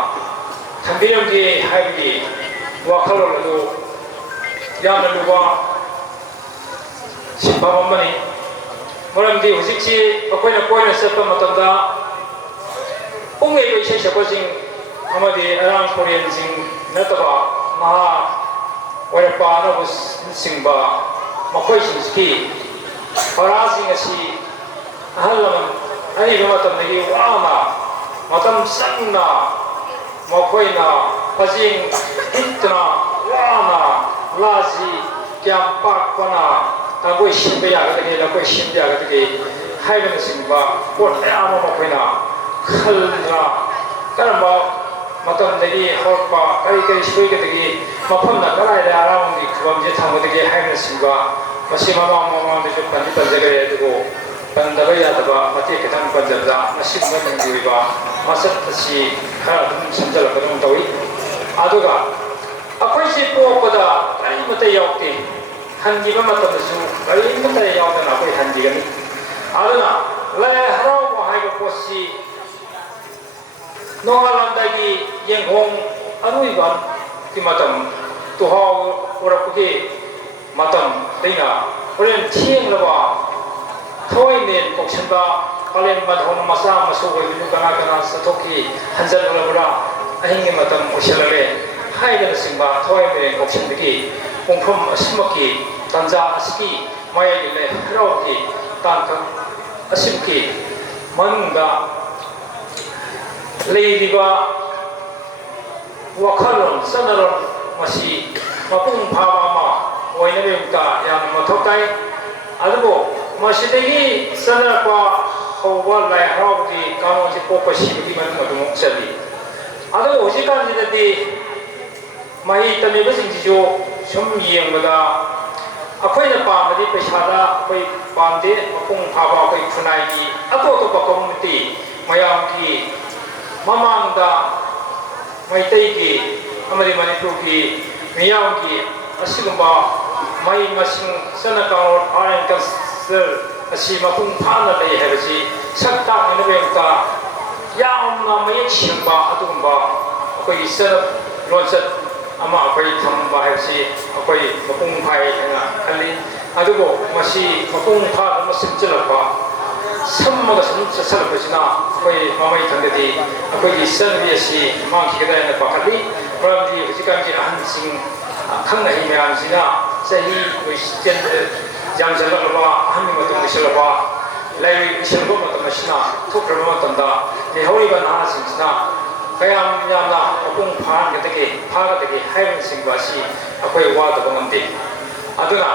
ꯊꯝꯕꯤꯔꯝꯒꯦ ꯍꯥꯏꯕꯒꯤ ꯋꯥꯈꯜꯂꯣꯟ ꯑꯗꯨ ꯌꯥꯝꯅ ꯂꯨꯕ ꯁꯤꯟꯐꯝ ꯑꯃꯅꯤ ꯃꯔꯝꯗꯤ ꯍꯧꯖꯤꯛꯁꯤ ꯑꯩꯈꯣꯏꯅ ꯀꯣꯏꯅ ꯆꯠꯄ ꯃꯇꯝꯗ ꯄꯨꯡꯂꯩꯕ ꯏꯁꯩ ꯁꯛꯄꯁꯤꯡ ꯑꯃꯗꯤ ꯑꯔꯥꯡ ꯐꯣꯔꯦꯟꯁꯤꯡ ꯅꯠꯇꯕ ꯅꯍꯥ ꯑꯣꯏꯔꯛꯄ ꯑꯅꯧꯕꯁꯤꯡꯕ ꯃꯈꯣꯏꯁꯤꯡꯁꯤꯒꯤ ꯄꯔꯥꯁꯤꯡ ꯑꯁꯤ ꯑꯍꯜ ꯂꯃꯟ ꯑꯔꯤꯕ ꯃꯇꯝꯗꯒꯤ ꯋꯥꯅ ꯃꯇꯝ ꯆꯪꯅ ꯃꯈꯣꯏꯅ ꯄꯖꯦꯡ ꯍꯤꯠꯇꯨꯅ ꯋꯥꯅ ꯂꯥꯁꯤ ꯀꯌꯥꯝ ꯄꯥꯛꯄꯅ ꯇꯥꯡꯒꯣꯏ ꯁꯤꯟꯕ ꯌꯥꯒꯗꯒꯦ ꯂꯀꯣꯏ ꯁꯤꯟꯕ ꯌꯥꯒꯗꯒꯦ ꯍꯥꯏꯕꯅꯆꯤꯡꯕ ꯄꯣꯠ ꯃꯌꯥꯝ ꯑꯃ ꯃꯈꯣꯏꯅ ꯈꯜꯂꯒ ꯀꯔꯝꯕ ꯃꯇꯝꯗꯒꯤ ꯍꯧꯔꯛꯄ ꯀꯔꯤ ꯀꯔꯤ ꯁꯣꯏꯒꯗꯒꯦ ꯃꯐꯝꯅ ꯀꯗꯥꯏꯗ ꯑꯔꯥꯡꯕꯝꯒꯤ ꯈꯨꯕꯝꯁꯦ ꯊꯝꯒꯗꯒꯦ ꯍꯥꯏꯕꯅꯆꯤꯡꯕ ꯃꯁꯤ ꯃꯃꯥꯡꯗꯁꯨ ꯄꯟꯗꯤ ꯄꯟꯖꯈ꯭ꯔꯦ ꯑꯗꯨꯕꯨ ꯄꯟꯗꯕ ꯌꯥꯗꯕ ꯃꯇꯦꯛ ꯈꯤꯇꯪ ꯄꯟꯖꯕꯗ ꯃꯁꯤꯒꯨꯝꯕ ꯅꯨꯡꯒꯤ ꯑꯣꯏꯕ ꯃꯆꯠ ꯑꯁꯤ ꯈꯔ ꯑꯗꯨꯝ ꯁꯝꯖꯜꯂꯛꯄꯗꯧ ꯇꯧꯏ ꯑꯗꯨꯒ ꯑꯩꯈꯣꯏꯁꯤ ꯄꯣꯛꯄꯗ ꯀꯔꯤꯃꯠꯇ ꯌꯥꯎꯗꯦ हंगिबा मतमसु करिमता यावदना कोई हंगिगनी आदना lai harau hai posi नोंगालंदागी येंगों अरुइबा तिमातम तुहाव उरपगे मतम दैना होरेन थिएंगलबा थोइनेन कोक्सनबा कालेन मधोन मसा मसोगै बिनु कना कना सथोकी हंजलबरा अहिंगे मतम ओशलले हाइदन सिंबा थोइनेन कोक्सनदगी पोंफम असिमकी तंजा असकी मायाइले हराउकी तांका असिमकी मनुंगा लेरिबा वखलोन सनरोन मसी मपुंग फाबामा ओइनबेउता याम मथोकाय अदुबो मसिदगी सनरपा खौबा लाइ हराउगी कानोंजि पोपसिबगी मन मदुम चली अदु होजिकानजिदि माही तमेबसिंजिजो सुम येंबदा अखोइना पामदि पैसादा कोइ पामदे मपुंग फाबा कोइ खुनाइगी अतोतोपा community मयामगी ममांगदा मैतैगी amadi Manipurgi miyawgi asigumba mai masing sana kaur aran kasel asi mapung phana lei hebasi sakta ina bengta yamna mayek singba atumba akoi sana lonsat ama akoi thamba hebasi akoi mapung phai ina khali adugo masi mapung pha masim chalapa sammaga salapasina akoi mamai thangadi akoi sanbi asi mangki kada ina pakhali ramdi hujikam ji ahan sing khangna hi myam sina sahi question jam jalaba hammi matum misalaba lai misalba matum masina thokra matum da le hori ba na singsna kayam yamna apung phan ga tege pha ga tege haibin singbasi akoi wa da bangamde aduna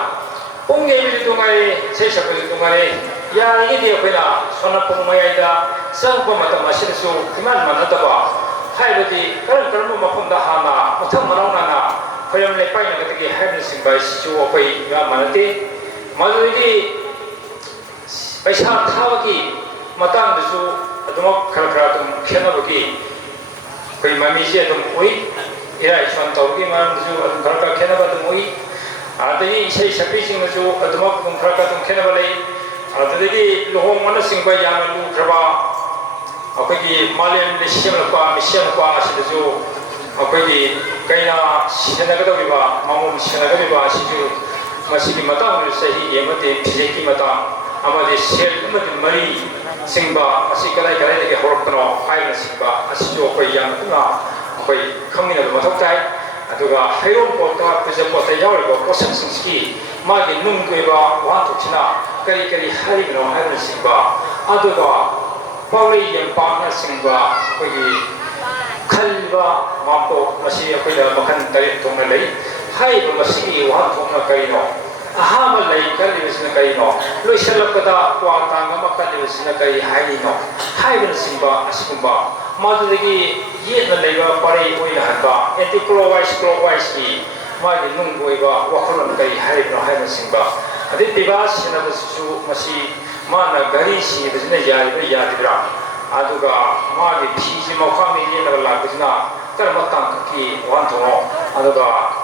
pungge bi dungai sei sakal dungai ya ini dia koina sona pung mayaida sangpa matum masirsu iman manataba haibati karan karan mapum da hana matham manauna na koyam le pai na tege haibin singbasi chu akoi ya manate madudi paisa thawaki matang dusu aduma khara dum khenabaki koi mami se dum oi ira iswan tawki man dusu adum khara khenaba dum oi adagi sei sapi sing dusu aduma dum khara dum khenaba lei adagi lohong mana sing bai yang lu kraba akogi malian le siam pa mission pa asidu akogi kaina sinaga dobiba mamum sinaga dobiba asidu masih matang sahi yamate phijeki matang amade sel amade mari singba asi kalai kalai de horokno haina singba asi jo koi yang tuna koi khamina mathok tai aduga hayom pota pese pota yawi go process ski magi nung goiba wa to china kari kari hari no haina singba aduga pauli yam pa na singba koi khalba mampo masih koi da makan tari tongna lei hai ba masih wa thongna kai no ahama lai kali bisna kai no loi salakada kwa tanga makali bisna kai hai no hai bin simba askumba madudagi ye na leiba pare oi hanba anti-clockwise ki magi nung goiba wakhalam kai hai no hai bin simba adi dibas sina basu masi mana gari si bisna yari be yadira aduga magi phiji mokhami ye na la bisna tarmatang ki wan thono aduga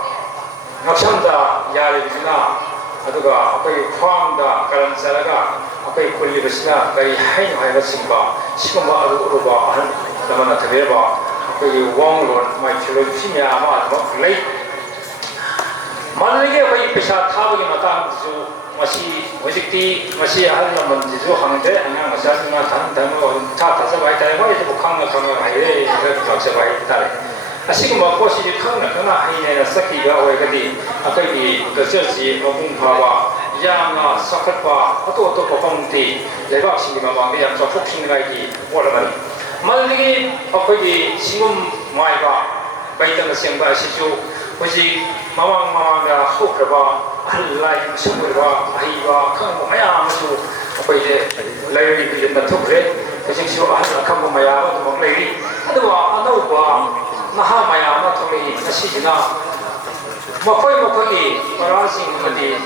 ngapsamda yari bisna aduga apai khwangda karan salaga apai kulli bisna kai hain haiba singba siguma adu uruba ahan damana thabeba apai wanglon mai chilo chimya ma lei manlige apai pesa thabagi matang su masi hojikti masi ahal naman jisu hangde anya masasna tan tan tha tha sabai tai mai bu khang khang haire ga sabai tare asiguma kosi khangna kana haine saki ga oigadi akai culture mapung phawa yamna sakatpa ato pamti lebak singi mama mi yam chok singai di walaman maligi akai singum maiba baitang sengba sisu hoji mama ga hokraba allai sumurba aiba khang maya masu akai de lairi bi na thukre kasingsu ahal khang maya ma lairi adwa anauba naha maya ma thori nasijina makoi makoi parasing madi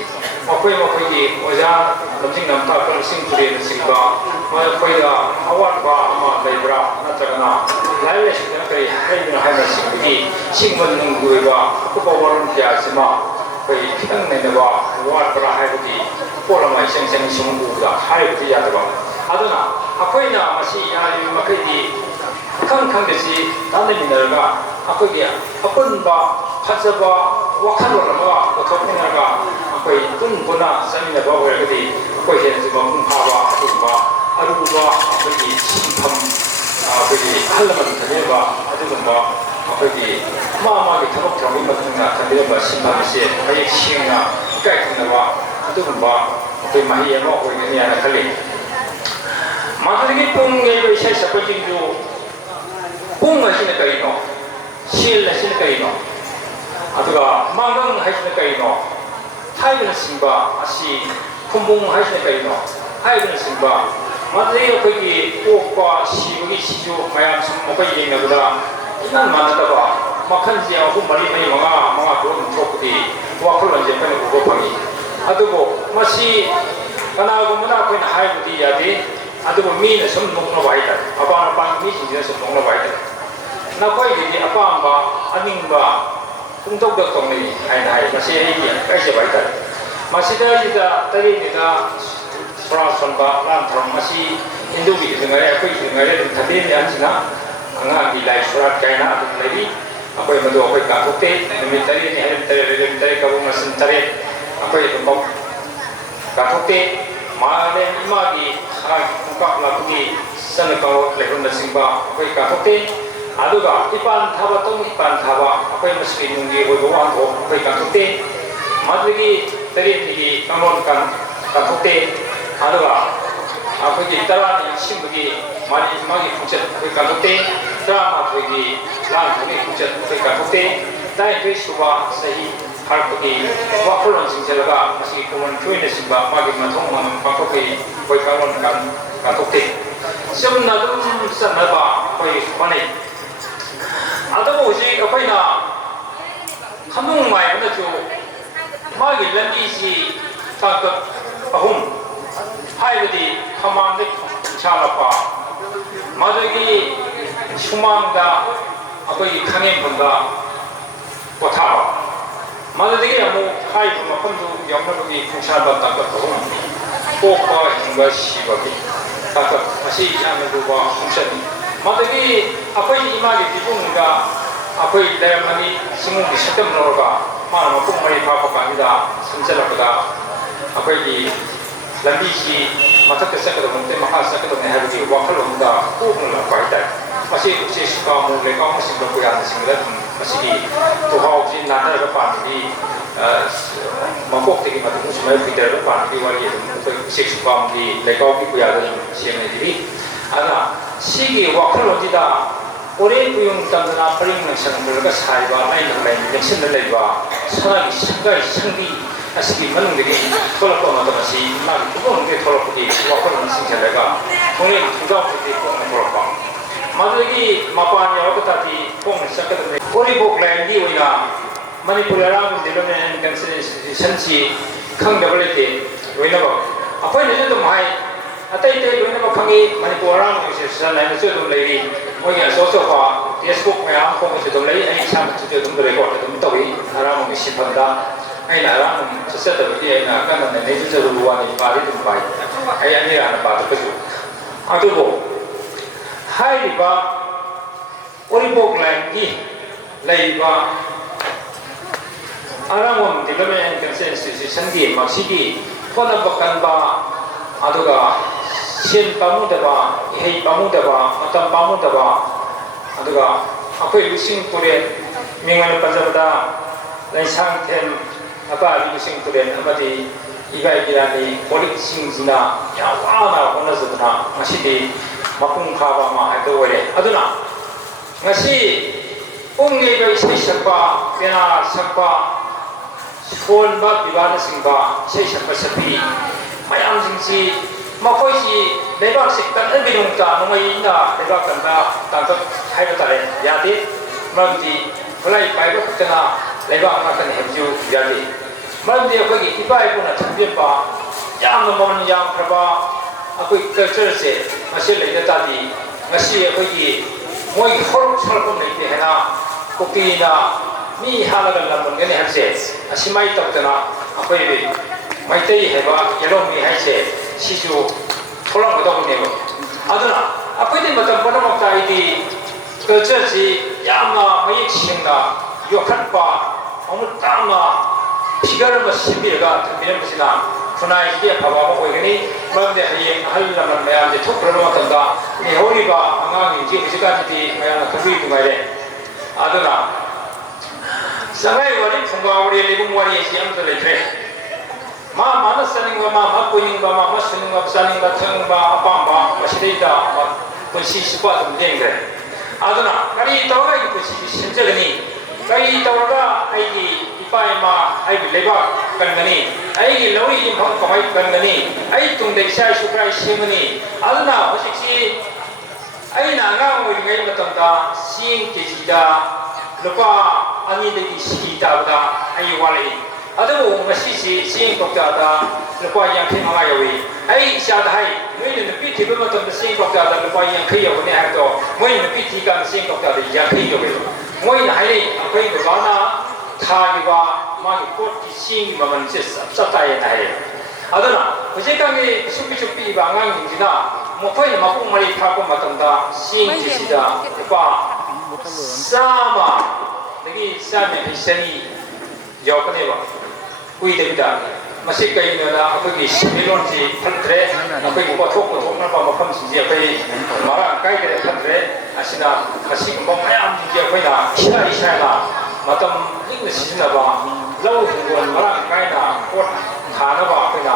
makoi makoi oja lamjing namta kan sing pure singba makoi da awat ba ama leibra natrana laile singna kai haina haina singbi singman nungui ba ko powaron kya sima kai kitang ne ba wat pra haibudi pola mai seng seng sungbu da hai priya da aduna akoi na masi ari makai di khang khang de si dane minarga akoi dia apun ba khajaba wakhalon ma othopinaga akoi kun kuna samina ba hoyagadi akoi hen ji bang phaba aduba aruba akoi sinpham akoi halaman thaneba aduba akoi ma gi thabak thami matuna thaneba sinpham se ai singa kai thanaba aduba akoi mahi ama hoyani ana khali madagi pungge be sai sapajing ju punga sine kai no sil sine kai no aduga mangang haisne kai no haibin simba asi kumbung haisne kai no haibin simba madri okoi okpa sibugi sijo mayam sum okoi yeng na inan manata ba makhan ji aku mari mai manga don chokdi wakholon je kan ko phangi adugo masi kana go mana ko na haibudi yade adugo mi na sum nokno baita apa mi ji na sum nokno baita na koi di apa amba ꯑꯅꯤꯡꯕ ꯄꯨꯡꯇꯧꯗ ꯇꯧꯅꯩ ꯍꯥꯏꯅ ꯍꯥꯏ ꯃꯁꯤ ꯑꯩꯒꯤ ꯍꯥꯏꯖꯕ ꯍꯥꯏꯇꯥꯔꯦ ꯃꯁꯤꯗꯩꯗ ꯇꯔꯦꯠꯅꯤꯗ ꯁꯣꯔꯥ ꯁꯣꯟꯕ ꯂꯥꯟ ꯊꯧꯔꯝ ꯃꯁꯤ ꯍꯤꯟꯗꯨꯒꯤꯁꯨ ꯉꯥꯏꯔꯦ ꯑꯩꯈꯣꯏꯒꯤꯁꯨ ꯉꯥꯏꯔꯦ ꯑꯗꯨꯝ ꯊꯥꯗꯦꯅꯤ ꯑꯍꯟꯁꯤꯅ ꯑꯉꯥꯡꯒꯤ ꯂꯥꯏ ꯁꯣꯔꯥꯠ ꯀꯥꯏꯅ ꯑꯗꯨꯝ ꯂꯩꯔꯤ ꯑꯩꯈꯣꯏ ꯃꯗꯨ ꯑꯩꯈꯣꯏ ꯀꯥꯡꯊꯣꯛꯇꯦ ꯅꯨꯃꯤꯠ ꯇꯔꯦꯠꯅꯤ ꯍꯥꯏꯔꯤꯕ ꯅꯨꯃꯤꯠ ꯇꯔꯦꯠ ꯀꯕꯨ ꯃꯁꯤꯡ ꯇꯔꯦꯠ ꯑꯩꯈꯣꯏ ꯑꯗꯨꯝ ꯀꯥꯡꯊꯣꯛꯇꯦ ꯃꯥꯂꯦꯝ ꯏꯃꯥꯒꯤ ꯈꯣꯡꯀꯥꯞ ꯂꯥꯛꯄꯒꯤ ꯆꯠꯅ ꯀꯥꯡꯂꯣꯟ ꯂꯩꯐꯝꯅꯆꯤꯡꯕ ꯑꯩꯈꯣꯏ ꯀꯥꯡꯊꯣꯛꯇꯦ ꯑꯗꯨꯒ ꯏꯄꯥꯟ ꯊꯥꯕ ꯇꯧ ꯏꯄꯥꯟ ꯊꯥꯕ ꯑꯩꯈꯣꯏ ꯃꯁꯤꯒꯤ ꯅꯨꯡꯒꯤ ꯑꯣꯏꯕ ꯋꯥꯍꯟꯊꯣꯛ ꯑꯩꯈꯣꯏ ꯀꯥꯡꯊꯣꯛꯇꯦ ꯃꯗꯨꯗꯒꯤ ꯇꯔꯦꯠꯅꯤꯒꯤ ꯀꯥꯡꯂꯣꯟ ꯀꯥꯡꯊꯣꯛꯇꯦ ꯑꯗꯨꯒ ꯑꯩꯈꯣꯏꯒꯤ ꯇꯔꯥꯅꯤ ꯁꯤꯟꯕꯒꯤ ꯃꯥꯒꯤ ꯈꯣꯡꯆꯠ ꯑꯩꯈꯣꯏ ꯀꯥꯡꯊꯣꯛꯇꯦ ꯇꯔꯥꯃꯥꯊꯣꯏꯒꯤ ꯂꯥꯟ ꯊꯧꯒꯤ ꯈꯣꯡꯆꯠ ꯑꯩꯈꯣꯏ ꯀꯥꯡꯊꯣꯛꯇꯦ ꯇꯔꯥꯅꯤꯊꯣꯏ ꯁꯨꯕ ꯆꯍꯤ ꯐꯥꯔꯛꯄꯒꯤ ꯋꯥꯈꯜꯂꯣꯟ ꯆꯤꯡꯁꯤꯜꯂꯒ ꯃꯁꯤꯒꯤ ꯈꯨꯃꯟ ꯊꯣꯏꯅꯆꯤꯡꯕ ꯃꯥꯒꯤ ꯃꯊꯧ ꯃꯉꯝ ꯄꯥꯡꯊꯣꯛꯄꯒꯤ ꯑꯩꯈꯣই ꯀꯥꯡꯂꯣꯟ ꯀꯥꯡꯊꯣꯛꯇꯦ ꯆꯨꯝꯅ ꯑꯗꯨꯝ ꯆꯠꯅꯕ ꯑꯩꯈꯣꯏ ꯍꯣꯠꯅꯩ ꯑꯗꯨꯕꯨ ꯍꯧꯖꯤꯛ ꯑꯩꯈꯣꯏꯅ ꯈꯝꯅꯨꯡ ꯃꯥꯏꯕꯅꯁꯨ ꯃꯥꯒꯤ ꯂꯝꯕꯤꯁꯤ ꯇꯥꯡꯀꯛ ꯑꯍꯨꯝ ꯍꯥꯏꯕꯗꯤ ꯈꯃꯥꯡꯗ ꯈꯣꯡꯁꯥꯜꯂꯛꯄ ꯃꯗꯨꯒꯤ ꯁꯨꯃꯥꯡꯗ ꯑꯩꯈꯣꯏꯒꯤ ꯈꯥꯡꯉꯦꯟꯐꯝꯗ ꯄꯣꯊꯥꯕ ꯃꯗꯨꯗꯒꯤ ꯑꯃꯨꯛ ꯍꯥꯏꯔꯤꯕ ꯃꯐꯝꯗꯨ ꯌꯧꯅꯕꯒꯤ ꯈꯣꯡꯁꯥꯟꯕ ꯇꯥꯡꯀꯛ ꯑꯍꯨꯝ ꯄꯣꯛꯄ ꯍꯤꯡꯕ ꯁꯤꯕꯒꯤ ꯇꯥꯡꯀꯛ ꯃꯁꯤ ꯌꯥꯝꯅ ꯂꯨꯕ ꯈꯣꯡꯆꯠꯅꯤ ꯃꯗꯨꯒꯤ ꯑꯩꯈꯣꯏꯒꯤ ꯏꯃꯥꯒꯤ ꯐꯤꯕꯨꯡꯗ ꯑꯩꯈꯣꯏ ꯂꯩꯔꯝꯃꯅꯤ ꯁꯤꯡꯒꯤ ꯁꯛꯇꯝ ꯂꯧꯔꯒ ꯃꯥꯅ ꯃꯄꯨꯡ ꯃꯔꯩ ꯐꯥꯕ ꯀꯥꯟꯁꯤꯗ ꯁꯝꯖꯜꯂꯛꯄꯗ ꯑꯩꯈꯣꯏꯒꯤ ꯂꯝꯕꯤꯁꯤ ꯃꯊꯛꯇ ꯆꯠꯀꯗꯕꯅꯤ ꯃꯈꯥ ꯆꯠꯀꯗꯕꯅꯤ ꯍꯥꯏꯕꯒꯤ ꯋꯥꯈꯜꯂꯣꯟꯗ ꯀꯣꯛꯅ ꯂꯥꯛꯄ ꯍꯥꯏꯇꯥꯔꯦ ꯃꯁꯤ ꯎꯆꯦꯛ ꯁꯨꯀꯥꯃꯨ ꯂꯩꯀꯥꯎꯅꯆꯤꯡꯕ ꯀꯌꯥꯅꯆꯤꯡꯕꯗ ꯑꯗꯨꯝ ꯃꯁꯤꯒꯤ ꯇꯨꯍꯥꯎꯁꯤ ꯅꯥꯟꯊꯔꯒ ꯄꯥꯟꯕꯒꯤ ꯃꯀꯣꯛꯇꯒꯤ ꯃꯇꯨꯡ ꯁꯨꯃꯥꯏꯅ ꯐꯤꯗꯔꯒ ꯄꯥꯟꯕꯒꯤ ꯋꯥꯔꯤ ꯑꯗꯨꯝ ꯑꯩꯈꯣꯏ ꯎꯆꯦꯛ ꯁꯨꯀꯥꯃꯨꯒꯤ ꯂꯩꯀꯥꯎꯒꯤ ꯀꯌꯥꯗ ꯑꯗꯨꯝ ꯁꯦꯝꯅꯔꯤ ꯑꯗꯨꯅ ꯁꯤꯒꯤ ꯋꯥꯈꯜꯂꯣꯟꯁꯤꯗ ꯄꯣꯔꯦꯟ ꯎꯌꯨꯡ ꯇꯝꯗꯅ ꯄꯔꯤꯡ ꯂꯪꯁꯟꯈ꯭ꯔꯒ ꯁꯥꯔꯤꯕ ꯂꯥꯏꯅꯤꯡ ꯂꯦꯡꯁꯤꯟꯗ ꯂꯩꯕ ꯁꯅꯥꯒꯤ ꯁꯪꯒꯥꯏ ꯁꯪꯕꯤ ꯑꯁꯤꯒꯤ ꯃꯅꯨꯡꯗꯒꯤ ꯊꯣꯛꯂꯛꯄ ꯃꯇꯝ ꯑꯁꯤ ꯃꯥꯒꯤ ꯄꯨꯝꯅꯃꯛꯇꯒꯤ ꯊꯣꯛꯂꯛꯄꯒꯤ ꯋꯥꯈꯜꯂꯣꯟ ꯆꯤꯡꯁꯤꯜꯂꯒ ꯊꯣꯡꯂꯦꯟ ꯊꯣꯡꯖꯥꯎꯗꯒꯤ ꯄꯣꯛꯅ ꯊꯣꯛꯂꯛꯄ ꯃꯗꯨꯗꯒꯤ ꯃꯄꯥꯟ ꯌꯥꯎꯔꯒ ꯇꯥꯔꯗꯤ ꯄꯣꯛꯅ ꯆꯠꯀꯗꯕꯅꯤ ꯎꯔꯤꯄꯣꯛ ꯂꯥꯏꯟꯒꯤ ꯑꯣꯏꯅ ꯃꯅꯤꯄꯨꯔ ꯑꯔꯥꯡꯕ ꯗꯦꯕꯂꯞꯃꯦꯟ ꯑꯦꯟ ꯀꯟꯁꯇꯤꯇ꯭ꯌꯨꯁꯟꯁꯤ ꯈꯪꯗꯕ ꯂꯩꯇꯦ ꯂꯣꯏꯅꯃꯛ ꯑꯩꯈꯣꯏꯅꯁꯨ ꯑꯗꯨꯝ ꯍꯥꯏ ꯑꯇꯩ ꯑꯇꯩ ꯂꯣꯏꯅꯃꯛ ꯈꯪꯉꯤ ꯃꯅꯤꯄꯨꯔ ꯑꯔꯥꯡꯕ ꯑꯦꯁꯣꯁꯤꯌꯦꯁꯟ ꯍꯥꯏꯅꯁꯨ ꯑꯗꯨꯝ ꯂꯩꯔꯤ ꯃꯣꯏꯒꯤ ꯑꯆꯧ ꯑꯆꯧꯕ ꯇꯦꯛꯁꯕꯨꯛ ꯃꯌꯥꯝ ꯐꯣꯡꯕꯁꯨ ꯑꯗꯨꯝ ꯂꯩ ꯑꯩ ꯏꯁꯥꯃꯛꯁꯨ ꯑꯗꯨꯝ ꯔꯦꯀꯣꯔꯠ ꯑꯗꯨꯝ ꯇꯧꯏ ꯑꯔꯥꯡꯕꯒꯤ ꯁꯤꯟꯐꯝꯗ ꯑꯩꯅ ꯑꯔꯥꯡꯕ ꯆꯠꯆꯗꯕꯒꯤ ꯑꯩꯅ ꯀꯟꯅ ꯅꯩꯅꯖꯔꯨꯕ ꯋꯥꯅꯤ ꯄꯥꯗꯤ ꯑꯗꯨꯝ ꯄꯥꯏ ꯑꯩ ꯑꯅꯤꯔꯛꯅ ꯄꯥꯗ꯭ꯔꯒꯁꯨ ꯑꯗꯨꯕꯨ ꯍꯥꯏꯔꯤꯕ ꯎꯔꯤꯄꯣꯛ ꯂꯥꯏꯟꯒꯤ ꯂꯩꯔꯤꯕ ꯑꯔꯥꯡꯕꯝ ꯗꯦꯕꯂꯞꯃꯦꯟ ꯑꯦꯟ ꯀꯜꯆꯔꯦꯜ ꯏꯟꯁꯇꯤꯇ꯭ꯌꯨꯁꯟꯒꯤ ꯃꯁꯤꯒꯤ ꯍꯣꯠꯅꯕ ꯀꯟꯕ ꯑꯗꯨꯒ ꯁꯦꯟ ꯄꯥꯝꯃꯨꯗꯕ ꯏꯍꯩ ꯄꯥꯝꯃꯨꯗꯕ ꯃꯇꯝ ꯄꯥꯝꯃꯨꯗꯕ ꯑꯗꯨꯒ ꯑꯩꯈꯣꯏ ꯂꯨꯆꯤꯡ ꯄꯨꯔꯦꯟ ꯃꯤꯡ ꯑꯣꯏꯅ ꯄꯟꯖꯕꯗ ꯂꯩꯁꯥꯡꯊꯦꯝ ꯑꯄꯥꯕꯤ ꯂꯨꯆꯤꯡ ꯄꯨꯔꯦꯟ ꯑꯃꯗꯤ ꯏꯕꯥꯏ ꯒꯤꯔꯥꯅꯤ ꯄꯣꯂꯤꯛꯁꯤꯡꯁꯤꯅ ꯌꯥꯝ ꯋꯥꯅ ꯍꯣꯠꯅꯖꯗꯨꯅ ꯉꯁꯤꯗꯤ ꯃꯄꯨꯡ ꯐꯥꯕ ꯑꯃ ꯍꯥꯏꯕꯗꯨ ꯑꯣꯏꯔꯦ ꯑꯗꯨꯅ ngasi ungni bai sei sakpa pena sakpa phone ba bibana singba sei sakpa sapi mayam jingsi makoi si lebak siktan ebidung ta ngai na lebak kan da ta hai ba tare yadi mamdi mulai pai ba kutana lebak ma kan hebju yadi mamdi akoi ibai puna thambien ba yam no mon yam praba akoi culture se ngasi le ta di ngasi akoi moi khor chhalpon nei te hena kopina mi halagal lamon gani hanse asimai taptana apoi be maitei heba yelong mi haise sisu tholang godong ne aduna apoi de matam panamok ta idi culture si yamna mayik singna yokhatpa amut tamna figure ma sibirga thamiram sina funai ki phaba mo hoigani mamde haye hal lamon mayam de thokrano tanda ni horiba angang ji jika ti mayam khabi tumaire aduna sangai wari phunga wari libung wari si am to letre ma manas saning ma koying ba ma saning ba saning ba thang ba apam ba masida kunsi sipa tum jengre aduna kari tawra ki kunsi sinjagani kari tawra ai ki ipai ma ai leba kangani ai lori imphang kamai kangani ai tungdei sai suprai simani aduna hosiksi ai na nga ngoi ngai matamda sing kejida lupa ani de siki tabda ai wali adu masisi sing kokta da lupa yang khi ma yawi ai sha da hai noi ne pi thi ba matamda sing kokta da lupa yang khi yawi ne ha to moi ne pi thi kan sing kokta da yang khi yawi ꯃꯣꯏꯅ ꯍꯥꯏꯅꯩ ꯑꯩꯈꯣꯏ ꯕꯕꯥꯅ ꯊꯥꯈꯤꯕ ꯃꯥꯒꯤ ꯄꯣꯠꯀꯤ ꯆꯦꯡꯒꯤ ꯃꯃꯜꯁꯦ ꯆꯞ ꯆꯥꯏꯌꯦꯅ ꯍꯥꯏꯌꯦ ꯑꯗꯨꯅ ꯍꯧꯖꯤꯛꯀꯥꯟꯒꯤ ꯄꯤꯁꯨꯛ ꯄꯤꯁꯨꯛ ꯄꯤꯛꯏꯕ ꯑꯉꯥꯡꯁꯤꯡꯁꯤꯅ ꯃꯈꯣꯏꯅ ꯃꯄꯨꯡ ꯃꯔꯩ ꯐꯥꯔꯛꯄ ꯃꯇꯝꯗ ꯆꯦꯡꯁꯤꯗ ꯂꯨꯄꯥ ꯆꯥꯝꯃꯗꯒꯤ ꯆꯥꯝꯃ ꯌꯥꯡꯈꯩ ꯆꯅꯤ ꯌꯧꯔꯛꯀꯅꯦꯕ ꯀꯨꯏꯗꯕꯤꯗ ꯃꯁꯤ ꯀꯩꯒꯤꯅꯣꯗ ꯑꯩꯈꯣꯏꯒꯤ ꯁꯦꯟꯃꯤꯠꯂꯣꯟꯁꯤ ꯐꯠꯇ꯭ꯔꯦ ꯑꯩꯈꯣꯏꯒꯤ ꯄꯣꯠꯊꯣꯛ ꯄꯨꯊꯣꯛꯅꯕ ꯃꯐꯝꯁꯤꯡꯁꯤ ꯑꯩꯈꯣꯏ ꯃꯔꯥꯡ ꯀꯥꯏꯗ꯭ꯔꯦ ꯐꯠꯇ꯭ꯔꯦ ꯑꯁꯤꯅ ꯃꯁꯤꯒꯨꯝꯕ ꯃꯌꯥꯝꯁꯤꯡꯁꯤ ꯑꯩꯈꯣꯏꯅ ꯏꯁꯥꯅ ꯃꯇꯝ ꯂꯤꯛꯅ ꯁꯤꯖꯤꯟꯅꯕ ꯂꯧ ꯍꯤꯡꯒꯣꯜ ꯃꯔꯥꯡ ꯀꯥꯏꯅ ꯄꯣꯠ ꯊꯥꯅꯕ ꯑꯩꯈꯣꯏꯅ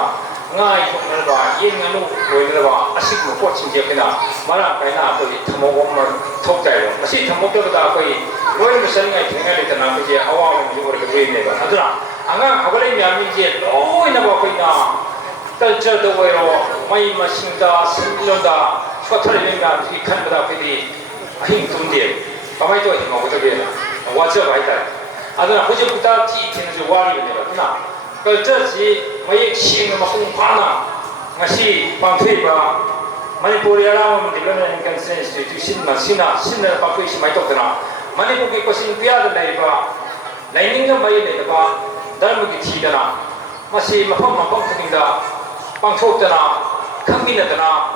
ꯉꯥ ꯌꯣꯛꯅꯕ ꯌꯦꯟ ꯉꯥꯅꯨ ꯂꯣꯏꯅꯕ ꯑꯁꯤꯒꯨꯝꯕ ꯄꯣꯠꯁꯤꯡꯁꯤ ꯑꯩꯈꯣꯏꯅ ꯃꯔꯥꯡ ꯀꯥꯏꯅ ꯑꯩꯈꯣꯏ ꯊꯝꯍꯧꯕ ꯑꯃ ꯊꯣꯛꯇꯥꯏꯕ ꯃꯁꯤ ꯊꯝꯍꯧꯗꯕꯗ ꯑꯩꯈꯣꯏ ꯂꯣꯏꯅ ꯆꯠꯅꯤꯡꯉꯥꯏ ꯊꯤꯡꯉꯥꯏ ꯂꯩꯇꯅ ꯑꯩꯈꯣꯏꯁꯦ ꯑꯋꯥꯕ ꯑꯃꯁꯨ ꯑꯣꯏꯔꯛꯀꯗꯣꯏꯅꯦꯕ ꯑꯗꯨꯅ ꯑꯉꯥꯡ ꯍꯧꯒꯠꯂꯛꯏ ꯃꯌꯥꯝꯁꯤꯡꯁꯦ ꯂꯣꯏꯅꯃꯛ ꯑꯩꯈꯣꯏꯅ ꯀꯜꯆꯔꯗ ꯑꯣꯏꯔꯣ ꯃꯍꯩ ꯃꯁꯤꯡꯗ ꯁꯦꯟꯃꯤꯠꯂꯣꯟꯗ ꯁꯣꯊꯔꯤꯕ ꯃꯌꯥꯝꯁꯤꯒꯤ ꯈꯟꯕꯗ ꯑꯩꯈꯣꯏꯗꯤ ꯑꯍꯤꯡ ꯇꯨꯝꯗꯦ ꯀꯃꯥꯏꯅ ꯇꯧꯔ ꯍꯤꯡꯍꯧꯒꯗꯒꯦꯅ ꯋꯥꯖꯕ ꯍꯥꯏꯇꯥꯔꯦ ꯑꯗꯨꯅ ꯍꯧꯖꯤꯛꯄꯨꯗ ꯊꯤꯅꯁꯨ ꯋꯥꯔꯤꯕꯅꯦꯕ ꯑꯗꯨꯅ ꯀꯜꯆꯔꯁꯤ ꯃꯌꯦꯛ ꯁꯦꯡꯅ ꯃꯄꯨꯡ ꯐꯥꯅ ngasi pangthiba Manipur Aram Development and Concern Institution Sina Papi Maitokana Manipur Kosin Pia the Neighbor Lining of May Neighbor Dharmaki Tidana Masi Mahoma Pumpkinda Pangtotana Kaminatana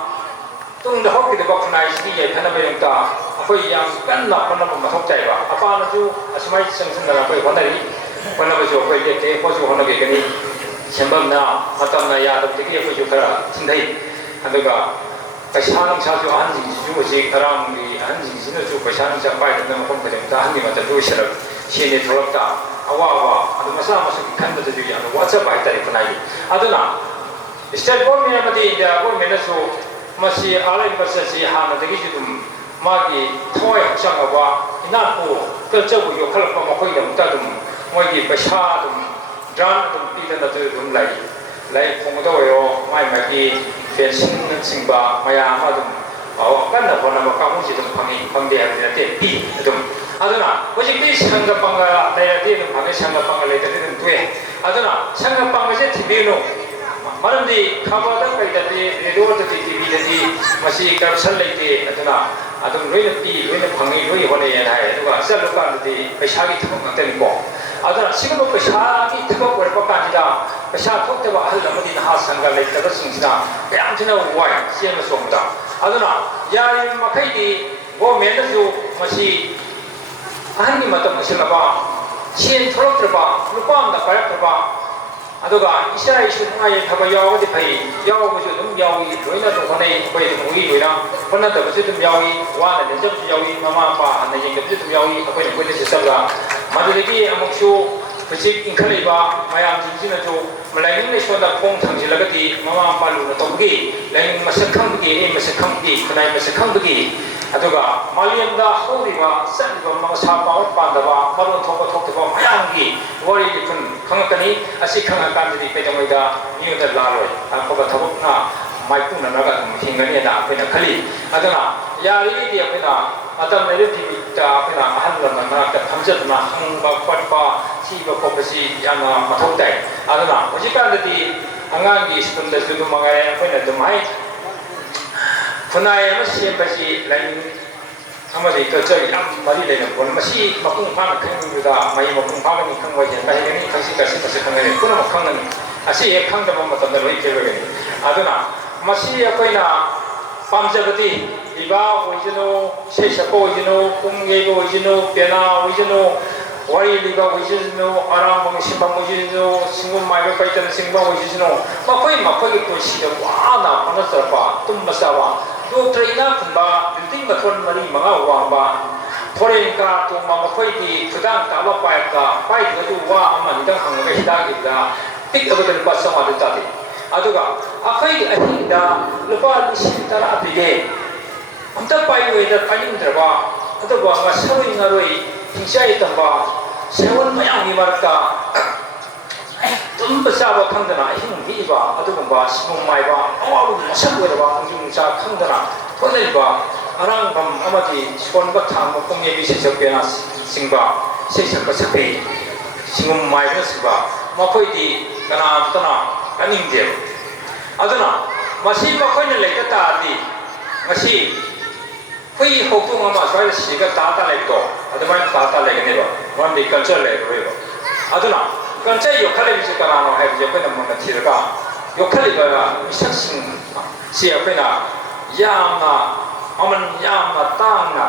Tung the Hockey the Boknai Sia Panamayanta Apoy Yang Kanna Panama Mahotaiba Apana to Asmai Sansan Wandari whenever you operate a was you want to get any Sembana Matana Yad of the Gifuka Tindai and the Ga Pashanam Sajo Hanji Juzi around the Hanji Zinu Pashan Sapai and the Company Dani at the Dusha Shini Torota Awawa and the Masama Kanda and what's up by Tarifanai Adana Instead of Miamadi the Womenaso Masi Alan Basasi Hana the Gitum Magi Toy Shangawa Inapu Culture with your color from a Hoyam Tadum Mogi Bashadum John Peter the room like Pomodoyo, my Maggie, Fencing, Simba, Mayamadum, or Ganda Bonama Kamusitum Pami, Pandia, P. Adana, was it this Sangapanga, they did Sangapanga later than Twe? Adana, Sangapanga said Tibino. Madam the Kavada, that the door to the TV, Masi Kapsal Lake, Adana, Adam really Pangi, and I sell the Peshagi Teleco. Other Singapore Peshagi took up with Pakanda, Pesha talked about Halamadi Hasanga like the Singsta, Antina White, Siena Sonda. Adana, Yari Makaidi, O Mendazu, Masi, Hanimata Masilaba, Sien Trotraba, Lupan the Parapa, Adoga, Isha should I have a yaw the pay, Yaw was a Yawi, Rina to Hone, wait, we now, one of the Visitum Yawi, one and the Yawi, Mama, and the Visitum Yawi, appointed with the Sabra. Madurity among you, Pacific in Kaliba, Mayam Zinato, Malayan Shonda Pong Tangilagati, Mama Palu, Togi, Lang Masakambi, Masakambi, Kanai Masakambi, Adoga, Malianda, Holiva, Sandiva, Masapa, Pandava, Maru Toka Toka, Mayangi, Wari Likun, Kankani, Asikanga Kandi, Petamida, New the Laro, and Pogatavana, Maikuna Naga, Hingania, Pena Kali, Adana, Yari, Apena. Adam relative Apena Hanlana, the Hamzatna, Hanga, Fatpa, Siva Popasi, Yana Matotai, Adana, Ojikandi, Angangi, Spunda Sudumanga, Pena the Might. Funai, Masi, Pasi, Lang, Amadi, Toy, Mali, Masi, Makung Pana, Kanguda, my Makung Pani, Kangway, and Bahani, Kasika, Sipakan, Kuna Kangan, I see a Kanga Mamma on the way to Adana, Masi, Apena, Pamjabati. Iba, original, Sheshapo, original, Pungego, original, Piana, original, Wari Liga, original, Aram, Simba, original, Single Migrant, Single, original, Makoy, Kushi, Wana, Panasapa, Tumbasawa, do Traina, Kumba, and think the Ton Marie, Mangawamba, Torenka, to Mamakoiti, Sudan, Talapaika, fight the two Wama, and Hangavida, pick up the Passama de Tati. Aduga, I think that the Lupa Sintara began. On the byway that I knew the bar, the one was showing away, inside the bar, 7 Miami Marta, Tumbasava Kandana, Viva, Adumba, Simon Maiba, all the Sabueva, Junsa Kandana, Toneba, around from Amati, Swanbatan, Pungi, Sisapianas, Simba, Sisapasapi, Simon Maiba, Mapoiti, Tana, and India. Adana, Masiba finally later, Masi. hui hoktung ama swai siga data lek to adamai data lek ne ba wan di culture lek ro ba aduna culture yo khale bi ka no hai je ko na mo na thir ka yo khale ba misak sing si ya ko na ya na aman ya na ta na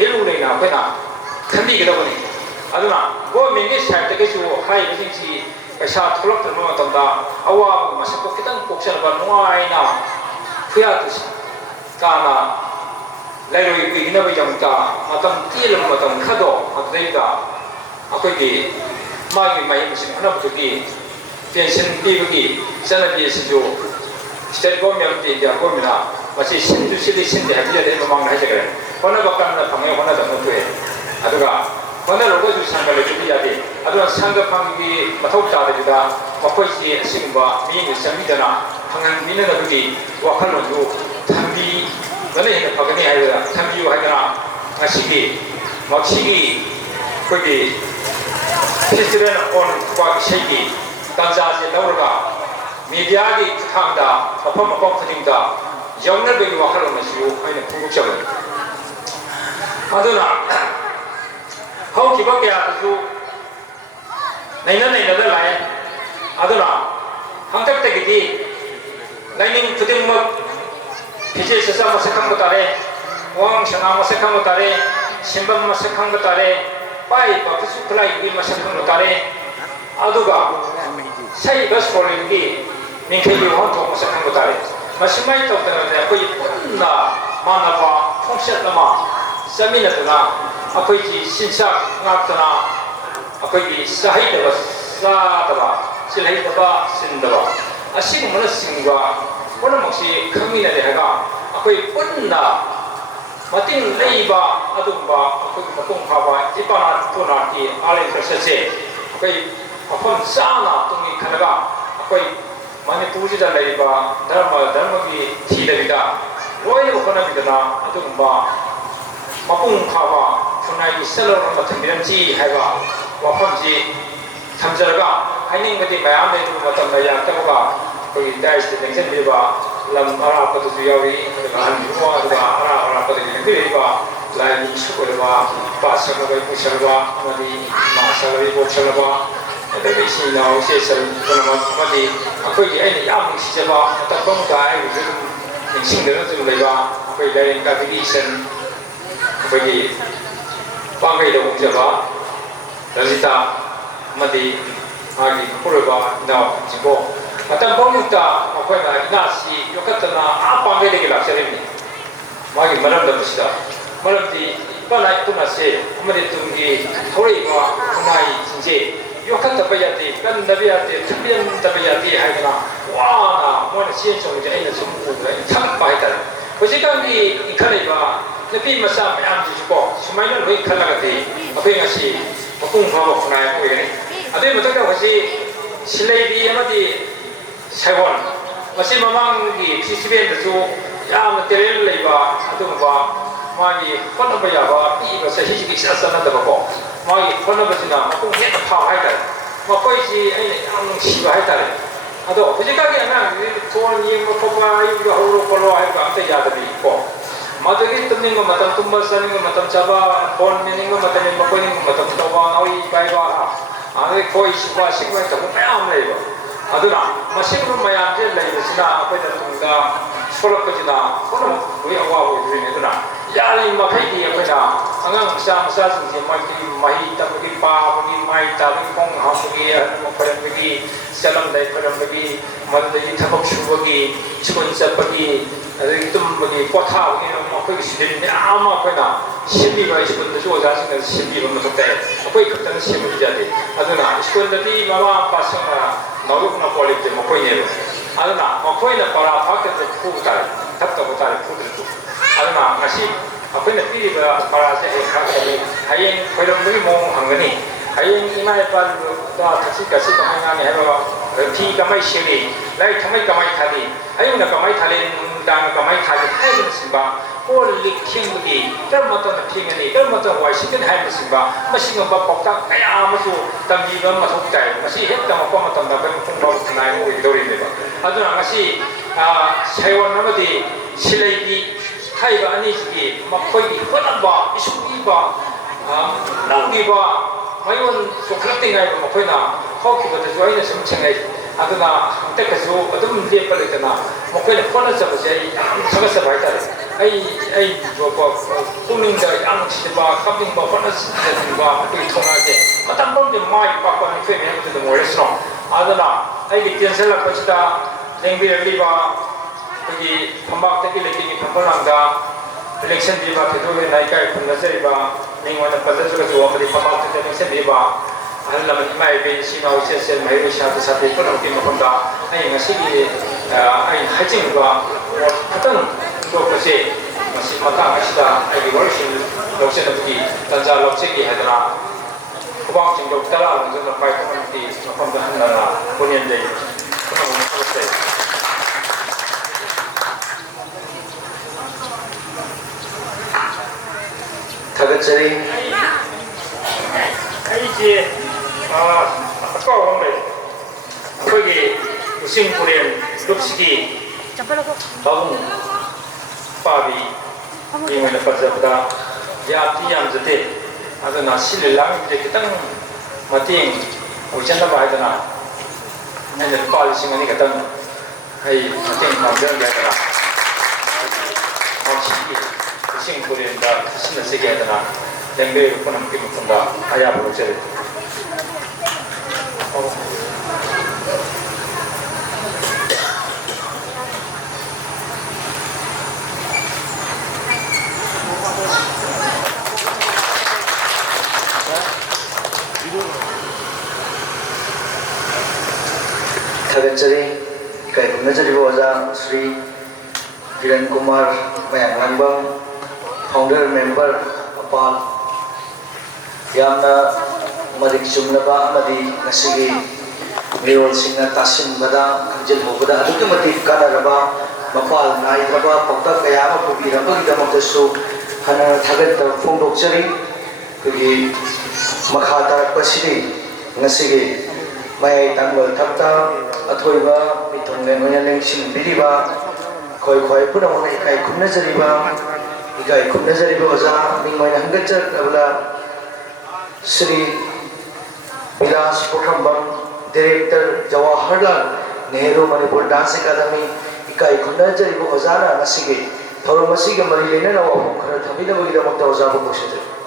elu le na ko na khandi ga ba ni aduna go mi ni sa te ke su hai bi si ka sa tholok ta no ta da awa ma sa ko kitang ko sa ba nuai na phia tu ka na lai loi ki na ba jam ta matam ti lam matam khado adai da akoi ki ma gi mai sin ana bu ki pension ti bu ki sana bi si jo state government ti ya ko mina ma si sin ju si sin de ha ji de ma mang na je ga kona ba kan na phang kona da no tu aduga kona lo ko ju sang ga le ju ya de aduga sang ga phang gi ma thau ta de da ma koi si sin ba mi ni sang mi da na phang mi na da bu ki wa khan lo ju tham bi nãy hiện tại cái này là tham dự hay là ngày sinh mặc sinh cái gì festival on qua sinh gì tham gia sẽ đâu ra media cái tham gia và phong cách phong tình đó giống như bây giờ họ làm gì hay là phong cách gì đó là họ chỉ có cái là chú này nó lại đó là hàng tập cái gì này nên chúng ta Pijay sasa masakan betare, wang sana masakan betare, simbang masakan betare, pai bapa suklai di masakan betare, aduga, saya bas foreign di, mungkin di orang tu masakan betare, masih mai tahu tentang apa yang mana apa fungsi nama, semina tu na, apa yang sinsak ngap tu na, apa yang sahih tu sah tu ba, silai tu ba, sin tu ba, asyik mana singwa. Kona maksi kami na dehaga, ako'y punna mating leiba adumba ako'y matung haba ipana punati alay kasase, ako'y apon sana tungi kanaga, ako'y manipuji da leiba dharma gi thida bida, loy ko na bida na adumba mapung haba punai selor matambiran ji haba wapon ji thamjaraga haining mati mayam de matam maya tabuga कोई dice tension भी बा lump आरा पद जुयावी हन जुवा बा आरा पद जुयावी बा line super बा पास में कोई पुछल बा मदी मासलरी बोछल बा अदे बेसी नाउ से सल कोन मदी कोई ए याम से बा तबम दाइ सिंग दे जुम ले बा कोई लाइन का डिशन कोई पांगै दो जे बा रजिता मदी आगी पुरबा नाउ जिबो Atang pangita apa na nasi yokat na apa yang dia laksanakan ni, magi malam dah bersih, malam di panai pun nasi, kemudian tunggi thori gua punai jinje, yokat tapi jadi kan tapi jadi tapi jadi hai na, wah na mana sih cuma jadi na cuma bukan, tak baik dah. Kemudian di ikan iba, tapi masa macam juga, semuanya lebih kalah lagi, apa yang nasi, apa pun kau punai apa ini, ada yang betul kan nasi silai di apa di Saiwan, masih memang di PCBN itu yang material leba itu apa, magi pernah berjaya, ini bahasa hiji kisah sana tu apa, magi pernah berjaya, aku ni tak tahu hai tak, apa isi ini yang siapa hai tak, atau jika kita nak tuan yang apa juga hulu kalau hai tak, kita jadi apa, mata kita ni macam tumbal sana ni macam caba, pon ni macam ni apa ni macam tawa, awi bayar, ada koi siapa siapa itu apa yang leba. Aduna masih belum mayam je lagi bersina apa yang tunggu sekolah kerja, kono boleh awal boleh ini aduna. Jadi makai dia kerja, angang masa sendiri mahi tak pergi pa, pergi mai tak pergi kong ham pergi, pergi salam dari pergi, mana dari tabak subuh pergi, sekolah pergi, ada itu pergi kota pergi, makai student ni ama kerja, siapa yang sekolah tu juga jangan siapa yang masuk day, apa ikut dengan siapa jadi. Aduna sekolah tadi mama pasang Nalu na kualiti makoy niyo. Ano na, makoy na para paket na putar, tapos putar putar itu. Ano na, kasi makoy na pili para sa kakali. Hayeng pwedeng beli mo hangani. Hayeng imay pa da kasi kamay nga niya ti kamay sili, lai kamay thali. Hayeng na kamay thali dang kamay thali hayeng simba. Polik tinggi, termatan tinggi, termatan wajib hai musimba, masih nampak pokok kaya masuk tambi gam masuk tay, masih het tam apa matam dapat pun naik itu ini ba. Aduna masih Taiwan nama di silai di 하이가 아니지기 막거기 허나봐 이슈기봐 나우기봐 마이원 좀 그렇땡아이고 막거이나 허기부터 좋아이는 숨청해 아드나 한때까지도 어떤 예빨리잖아 막거이나 허나서부터 저것서 발달해 아이 뭐 꾸민다 양치봐 깜빙봐 허나서봐 그게 통하게 어떤 범죄 마이 바꿔는 그 매형들도 모르겠어 아드나 아이게 띠엔셀라 것이다 냉비를 리바 거기 반박되기 느낌이 반발한다 일렉션 리바 대도의 나이까지 분나서리바 냉원은 빠져주가 좋아하는 반박되기 일렉션 리바 하려면 이마이베 시마우 세셀 마이로 시아도 사태 끊어놓기 먹는다 아니 ngasi기 아니 할증과 어떤 것이 마땅 하시다 아니 월신 역시는 부기 단자 럭세기 하더라 후방 정도 따라오는 것은 파이터는 이 조금도 한나라 본연의 그런 거 하겠어요 다급자리 이제 아까 오늘 거기 무심부림 룹시기 바봉 바비 이거는 빠져보다 야티암즈데 아주 나 실랑 이제 그땅 마팅 오전나 봐야되나 내가 빨리 시간이 그땅 이 마팅 만들어야 되나 혹시 무심부림다 신을 쓰게 해야 되나 냉배를 보는 게 못한다 아야부로 제를 다급자리 이까이 분나자리보 오자 Sri Kiran Kumar Mayang Lambang Founder Member Apal Yamna Madik Jumlaba Amadi Nasigi Mirol Singha Tasim Bada Kanjil Mubada Aduki Madik Kadaraba Mapal Naidraba Pakta Kayama Pubi Rambagi Damaktasu Hana Thagat Fondok Jari Kugi Makhata Pasiri Nasigi May Tangal Tapta Athoiba Mitong Nengoyan Sing Bidiba Koi Koi Pudamona Ikai Kumnazariba Ikai Kumnazariba Oza Ningmoy Hangajar Abla Sri Vilas Potambam Director Jawaharlal Nehru Manipur Dance Academy Ikai Kumnazariba Ozana Nasigi Thoromasiga Marilena Nawa Khara Thamida Bagida Mokta Oza Bukoshajar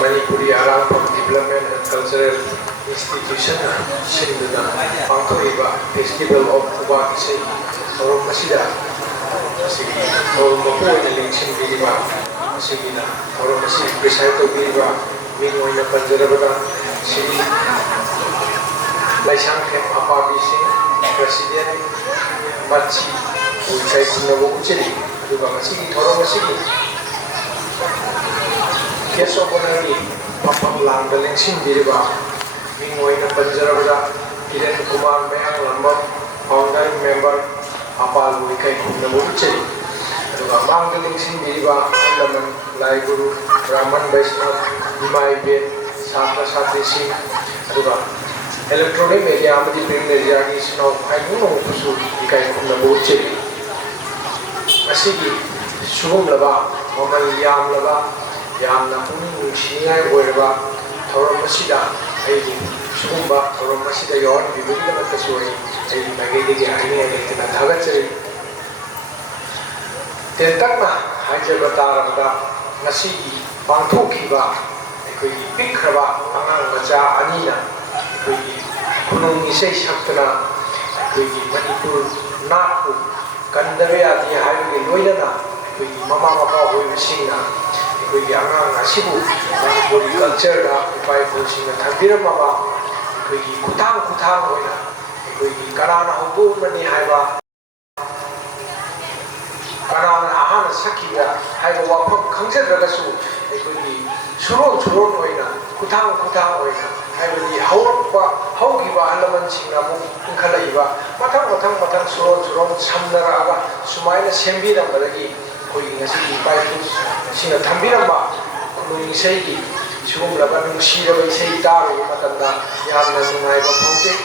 Manipuri Aram Development and Cultural Institution Sinduna Pangkoriba Festival of Kuba Isai Sorom Masida Sigi Sorom Mapu Election Biriba Sigina Sorom Masi Presaito Biriba Mingoina Panjarabada Sigi Laisang Kem Apabi Singh President Machi Ucai Kunabu Uceri Aduga Masigi Sorom Masigi Keso Bonari Papam Lang Daling Sindiriba Mingoina Panjarabada Kiran Kumar Mayang Lambam Founder Member Apal Wikai Kunabu Uceri Aduga Mang Daling Sindiriba Andaman Lai Guru Raman Vaishnav Imai Be Satra Satri Singh Aduga Electronic Media Amadi Print Media Snow Ainu Pusu Ikai Kunabu Uceri Masigi Sugum Laba Mamal Yam Laba Yamna Puning Shingai Boyba Toromasida Aidi Sumba Toromasida Yon Bibida Matasui Aidi Magedi Aini and Tagachari Tentakna Hajabatara Nasigi Pantukiba Pikraba Anang Maja Anina Kunung Isai Shaktana Manipur Naku Kandarea Di Highway Loidana Mama Mapa Singna We are not a Sibu, Manipuri culture, by pushing a Tandirama, we Kutang Kutang, we Karana Hobu Mani Haiba Karana Ahana Sakia, Haiba Kansa Ragasu, Suron Suron Oina, Kutang Kutang Oina, ꯍꯥꯏꯕꯗꯤ ꯍꯧꯈꯤꯕ ꯑꯍꯜ ꯂꯃꯟꯁꯤꯡꯅ ꯑꯃꯨꯛ ꯏꯟꯈꯠꯂꯛꯏꯕ ꯃꯊꯪ ꯁꯨꯔꯣꯟ ꯁꯝꯅꯔꯛꯑꯒ ꯁꯨꯃꯥꯏꯅ ꯁꯦꯝꯕꯤꯔꯝꯕꯗꯒꯤ ꯑꯩꯈꯣꯏꯒꯤ ꯉꯁꯤꯒꯤ ꯏꯄꯥ ꯏꯄꯨꯁꯤꯡꯅ ꯊꯝꯕꯤꯔꯝꯕ ꯈꯨꯅꯨꯡ ꯏꯁꯩꯒꯤ ꯁꯤꯒꯨꯝꯂꯕ ꯅꯨꯡꯁꯤꯔꯕ ꯏꯁꯩ ꯇꯥꯔꯨꯕ ꯃꯇꯝꯗ ꯌꯥꯝꯅ ꯅꯨꯡꯉꯥꯏꯕ ꯐꯥꯎꯖꯩ